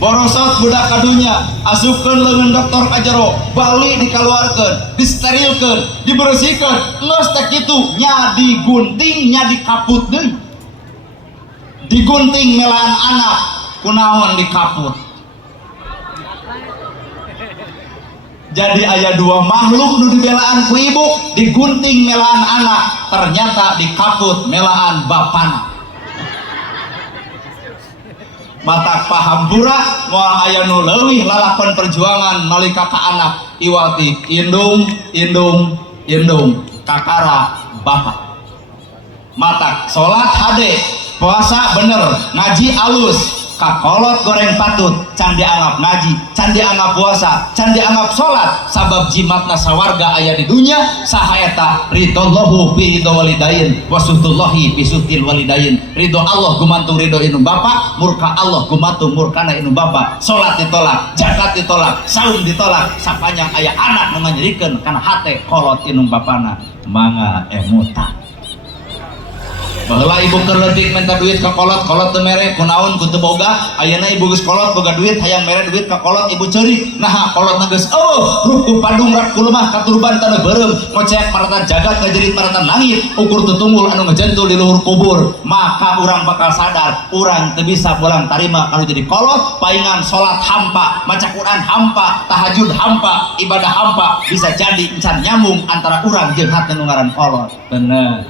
borosot budak kadunya asupkeun leungeun dokter ka jero bali dikaluarkeun disterilkeun dibersihkeun geus teh kitu nya digunting nya dikaput deui digunting melaan anak kunaon dikaput jadi aya 2 makhluk nu dibelaan ku ibu digunting melaan anak ternyata dikaput melaan bapana matak paham pura moal aya nu leuwih lalapan perjuangan nalika ka anak iwati indung kakara bapak matak salat hade puasa bener ngaji alus kakolot goreng patut can dianggap ngaji can dianggap puasa can dianggap salat sabab jimatna sawarga aya di dunya saha eta ridallahu fi ridho walidain wasuhtullahi fi suhtil walidain ridho Allah gumantung ridho indung bapak murka Allah gumantung murkana indung bapak salat ditolak zakat ditolak saum ditolak sapanjang aya anak nu nganyerikeun kana hate kolot indung bapana mangga emutan baheula ibu keur leutik minta duit ka kolot teu mere kunaon ku teu boga ayeuna ibu geus kolot boga duit hayang mere duit ka kolot ibu ceurik nah kolotna geus ruku padung rak kulumah katurban tanda beureum ngocek maratan jagat ngajerit maratan langit ukur tutunggul anu ngejentul di luhur kubur maka urang bakal sadar urang teu bisa pulang tarima kalau jadi kolot paingan salat hampa maca Quran hampa tahajud hampa ibadah hampa bisa jadi encan nyambung antara urang jeung hate nu ngaran kolot bener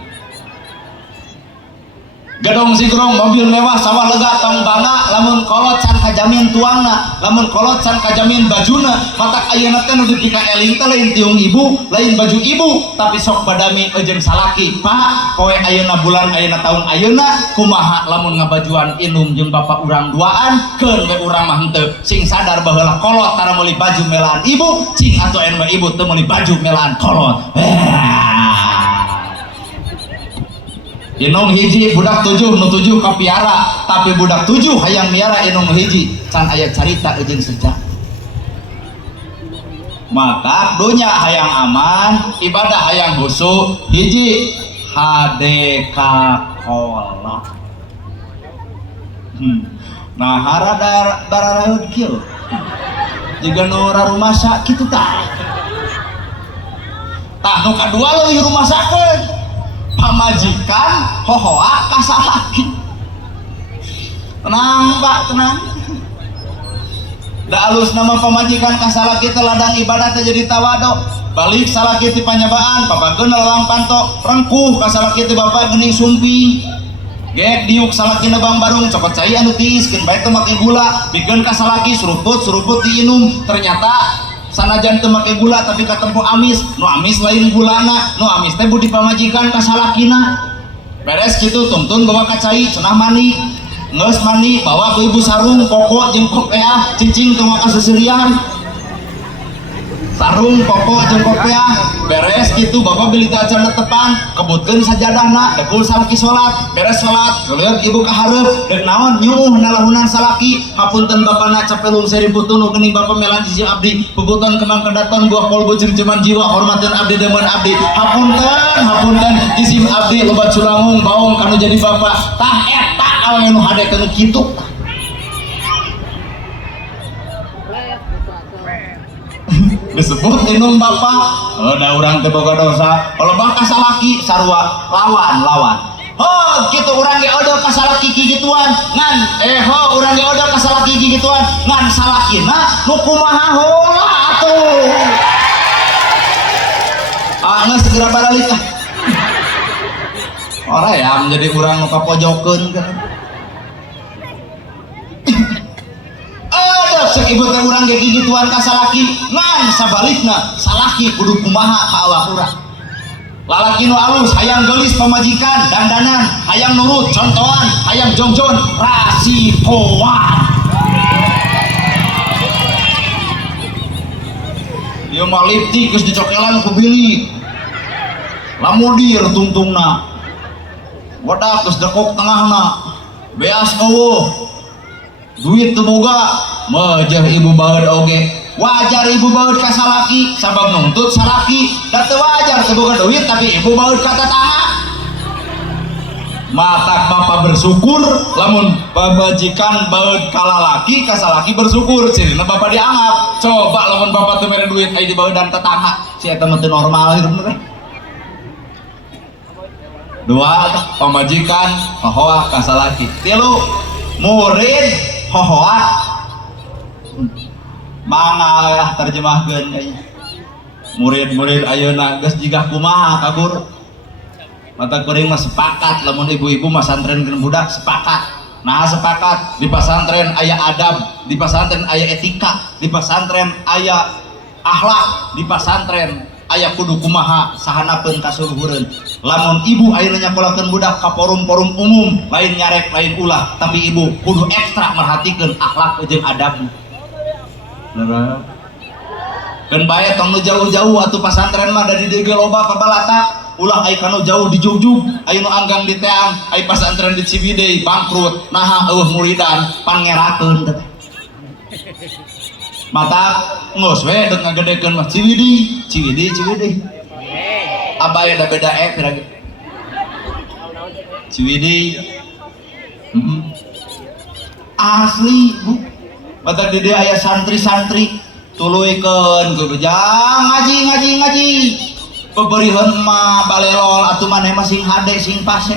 gedong sigrong mobil mewah sawah lega tong bangga lamun kolot can kajamin tuangna lamun kolot can kajamin bajuna matak ayeuna teh nu dipika eling teh lain tiung ibu lain baju ibu tapi sok badami jeung salaki pak poe ayeuna bulan ayeuna taun ayeuna kumaha lamun ngabajuan inum jeung bapak urang duaan keun we urang mah henteu sing sadar baheula kolot tara meuli baju melaan ibu cing atuh anu ibu teu meuli baju melaan kolot. Inung hiji budak 7 nu 7 kapiara tapi budak 7 hayang miara inung hiji can aya carita jeung sejak maka dunya hayang aman ibadah hayang husuk hiji HDK kolot nah harada bararaeud kieu jiga nu rumasa kitu tah nu kadua leuwih rumasakeun pamajikan hohoa kasalaki tenang pak tenang da alus nama pamajikan kasalaki teh ladang ibadah teh jadi tawado balik salaki ti panyabaan papageun lalang pantok rengkuh kasalaki ti bapak geuning sumpi gek diuk salaki nebang barung cokot cai anu tiiskeun bae teu make gula pikeun kasalaki suruput diinum ternyata sanajan teu make gula tapi katempo amis nu amis lain gulana nu amis teh budi pamajikan ka salakina beres kitu tungtun bawa ka cai cenah mani geus mani bawa ku ibu sarung koko jeung kopiah cicing teu ka seserian sarung koko jeung kopiah beres kitu bapak beli acan tepan kebutkeun sajadahna dekul salaki salat beres salat geuleuk ibu ka hareup deuk naon nyuuh nalahunan salaki hapunten bapana capelung 1000 tunu geuning bapak melan jijing abdi puguton kemang kedaton buah kolbu circeman jiwa hormateun abdi demen abdi hapunten izin abdi loba culangung baong kanu jadi bapak tah eta awe nu hadekeun kitu disebut inum bapak da urang teh boga dosa kalau bakal salaki sarua lawan gitu urang ge odo ka salaki gigituan ngan urang ge odo ka salaki gigituan ngan salakina nu kumaha heula atuh geus segera balik ora ya menjadi urang nu kapojokeun kan cek ibu teh urang ge gigituan ka salaki ngan sabalikna salaki kudu kumaha ka awak urang lalaki nu alus hayang geulis pamajikan dandanan hayang nurut contohan hayang jongjon rasikoan ieu mah liptik geus dicokelan ku bili lamudir tungtungna wadah geus dekok tengahna beas eueuh duit teu boga meujeul ibu baeud oge wajar ibu baeud ka salaki sabab nuntut salaki da teu wajar teu boga duit tapi ibu baeud ka tetangga matak bapak bersyukur lamun pamajikan baeud ka lalaki ka salaki bersyukur cirina bapak dianggap coba lamun bapak teu mere duit aya di baeudan tetangga si eta mah teu normal hidupna teh dua pamajikan hohoa ka salaki tilu murid hohoa mangga terjemahkeun murid-murid ayeuna geus jiga kumaha ka guru mata kuring mah sepakat lamun ibu-ibu mah santrenkeun budak sepakat nah sepakat di pesantren aya adab di pesantren aya etika di pesantren aya akhlak di pesantren aya kudu kumaha sahanapeun kasuluhureun lamun ibu ayeuna nyakolakeun budak ka forum-forum umum lain nyarek lain ulah tapi ibu kudu ekstra merhatikeun akhlak jeung adabna keun bae tong nu jauh-jauh atuh pesantren mah da di dieu loba pabalata ulah aya kanu jauh di Jugjug aya nu anggang di Teang aya pesantren di Ciwidey bangkrut naha eueuh muridan pan ngerakeun teh mata ngos we deuk ngagedekeun mah Ciwidey abaya da beda pirang Ciwidey asli bu mata di dieu aya santri-santri tuluikeun kudu jang ngaji peberiheun mah balelol atuh maneh mah sing hade sing pase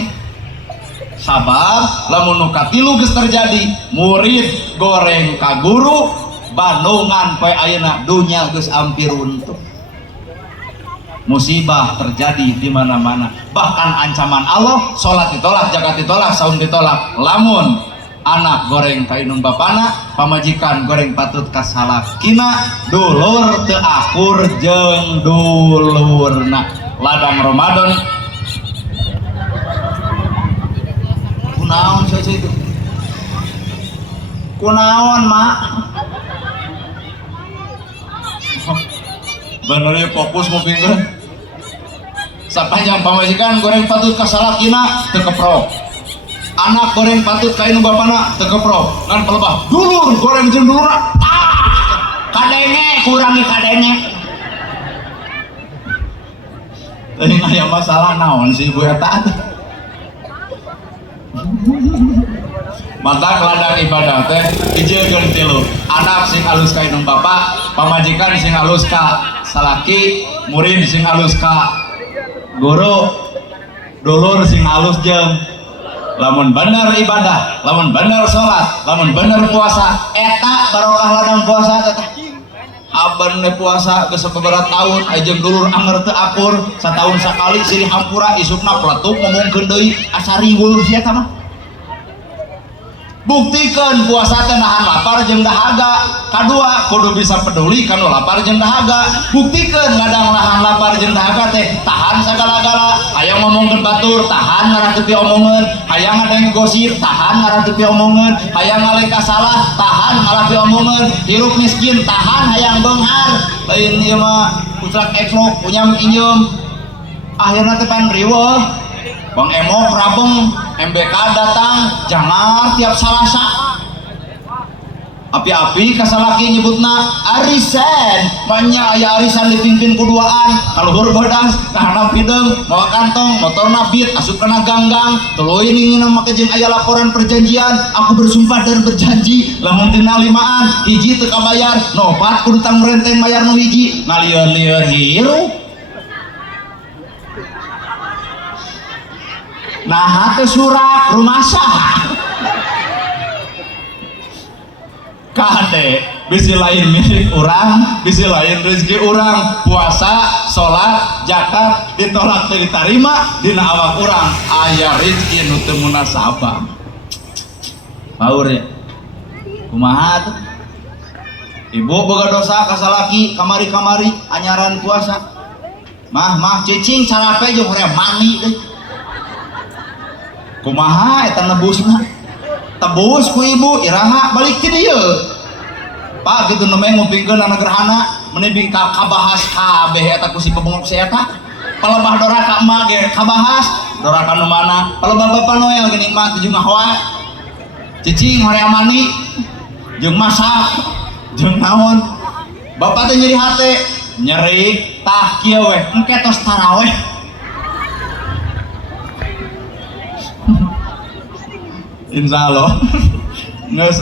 sabab lamun nu katilu geus terjadi murid goreng ka guru Bandungan poe ayeuna dunya geus ampir runtuh musibah terjadi di mana-mana. Bahkan ancaman Allah, salat ditolak, zakat ditolak, saum ditolak. Lamun anak goreng ka inung bapana, pamajikan goreng patut kasalakina, dulur teu akur jeung dulurna. Ladang Ramadan kunaon saja itu? Kunaon mak? Benernya fokus mau pinggir. Sapanjang pamajikan goreng patut kasalakina teu keprok. Anak goreng patut ka inung bapana teu keprok. Ngan pelebah dulur goreng jeung dulurna. Kadenge kurangi kadenge. Tadi aya masalah naon si ibu eta. Mata ladang ibadah teh hijieun tilu. Anak sing alus ka inung bapa, pamajikan sing alus ka salaki, murid sing alus ka guru, dulur sing alus jeung lamun bener ibadah, lamun bener salat, lamun bener puasa, eta barokah ladang puasa teh. Aban puasa ke sababaraha tahun ajeng dulur anger teu akur, satahun sakali silih hampura isukna peletuk ngomongkeun deui asa riweuh sia eta mah. Buktikeun puasa teh nahan lapar jeung dahaga. Kadua kudu bisa peduli kanu lapar jeung dahaga. Buktikeun ngadang nahan lapar jeung dahaga teh tahan sagala-gala. Hayang ngomongkeun batur tahan ngarantepi omongeun, hayang ngadenge gosip tahan ngarantepi omongeun, hayang ngaleka salah tahan ngalapi omongeun, hirup miskin tahan hayang beunghar. Lain ieu mah pucrak eksrok punyam inyeum. Akhirna teh pan riweuh. Bang Emo rabeng, MBK datang, jangan tiap Salasa. Api-api kasalaki nyebutna arisan, banyak aya arisan dipimpin kuduaan. Kaluhur bedas, kahana pideng, mawa kantong, motorna beat, asup kana ganggang. Tuluy ningina make jeung aya laporan perjanjian. Aku bersumpah dan berjanji, lamun teu nalimaan, hiji teu kabayar, nopat kudu tanggung renteng bayar nu hiji. Ngalieur-lieur hirup. Nah teh surak rumah sah kade bisi lain milik orang, bisi lain rezeki orang. Puasa, sholat, zakat ditolak teu ditarima dina awak orang. Aya rezeki nu teu munasabah. Paur ya kumaha tuh? Ibu boga dosa kasalaki kamari-kamari anyaran puasa. Mah cicing carape jeung hoream mani deui. Kumaha eta nebusna? Tebus ku ibu iraha balik ti dieu. Pak kitu nemeh ngupingkeun anak gerhana menibing kabahas kabeh eta ku si pebungok si eta. Palebah dora ka emak ge kabahas, dora ka nu mana? Palebah Bapak Noel geuning mah jeung ngahwa. Cicing hoream mani jeung masak jeung naon. Bapak teh nyeri hate, nyeri tah kieu we engke tos taraweh. Insya Allah nges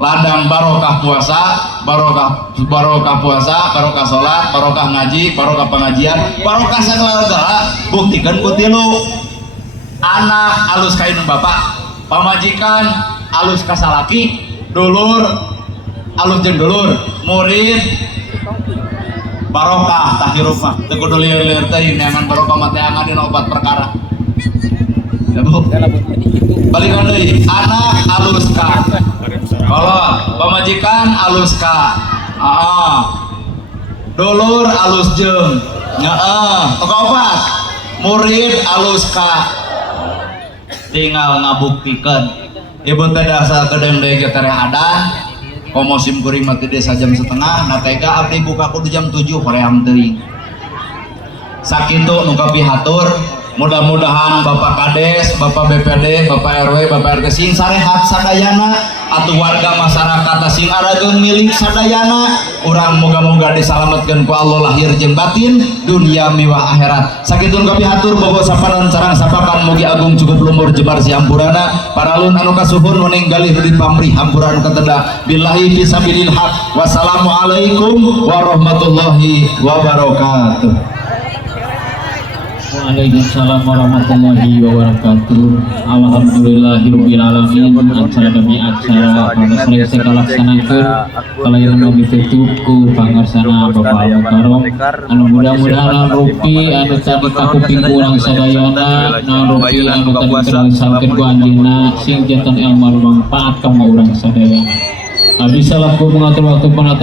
ladang barokah puasa, barokah puasa, barokah sholat, barokah ngaji, barokah pengajian, barokah segala-gala. Buktikan ku tilu. Anak alus ka inung bapak, pamajikan alus ka salaki, dulur alus jeung dulur, murid barokah tah hirup mah teu kudu lieur-lieur teh neangan barokah mah teh angan dina obat perkara. Ya Bu. Balikan deui, anak alus ka. Kalau pamajikan alus ka. Dulur alus jeung. Heeh, obat. Murid alus ka. Tinggal ngabuktikeun. Ibu teh dasar kedeung deui ge tereh ada. Komosim kuring mah teh desa jam 1:30, na tega abdi buka kudu jam 7 hoream teuing. Sakitu nu kapihatur. Mudah-mudahan Bapak Kades, Bapak BPD, Bapak RW, Bapak RT sing sarehat sadayana, atuh warga masyarakat sing arageun milik sadayana, urang moga-moga disalametkeun ku Allah lahir jeung batin, dunia miwah akhirat. Sakitu kapihatur bobo saparan sareng sapakan mugi agung cukup lumur jebar siampurana, paralun anu kasuhun meninggali di pamrih hampuran kateda. Billahi fisabilil haq. Wassalamualaikum warahmatullahi wabarakatuh. Waalaikumsalam warahmatullahi wabarakatuh. Alhamdulillahirabbil alamin. Acara demi acara panos rek kalaksanakeun kalayan anu ditutup ku pangarsana Bapak Mukarrom. Anu mudah-mudahan rupi anu tadi kakuping urang sadayana, rupi anu tadi kerasakeun ku anjeunna sing janten ilmu manfaat ka urang sadayana. Abdi salaku mengatur waktu penata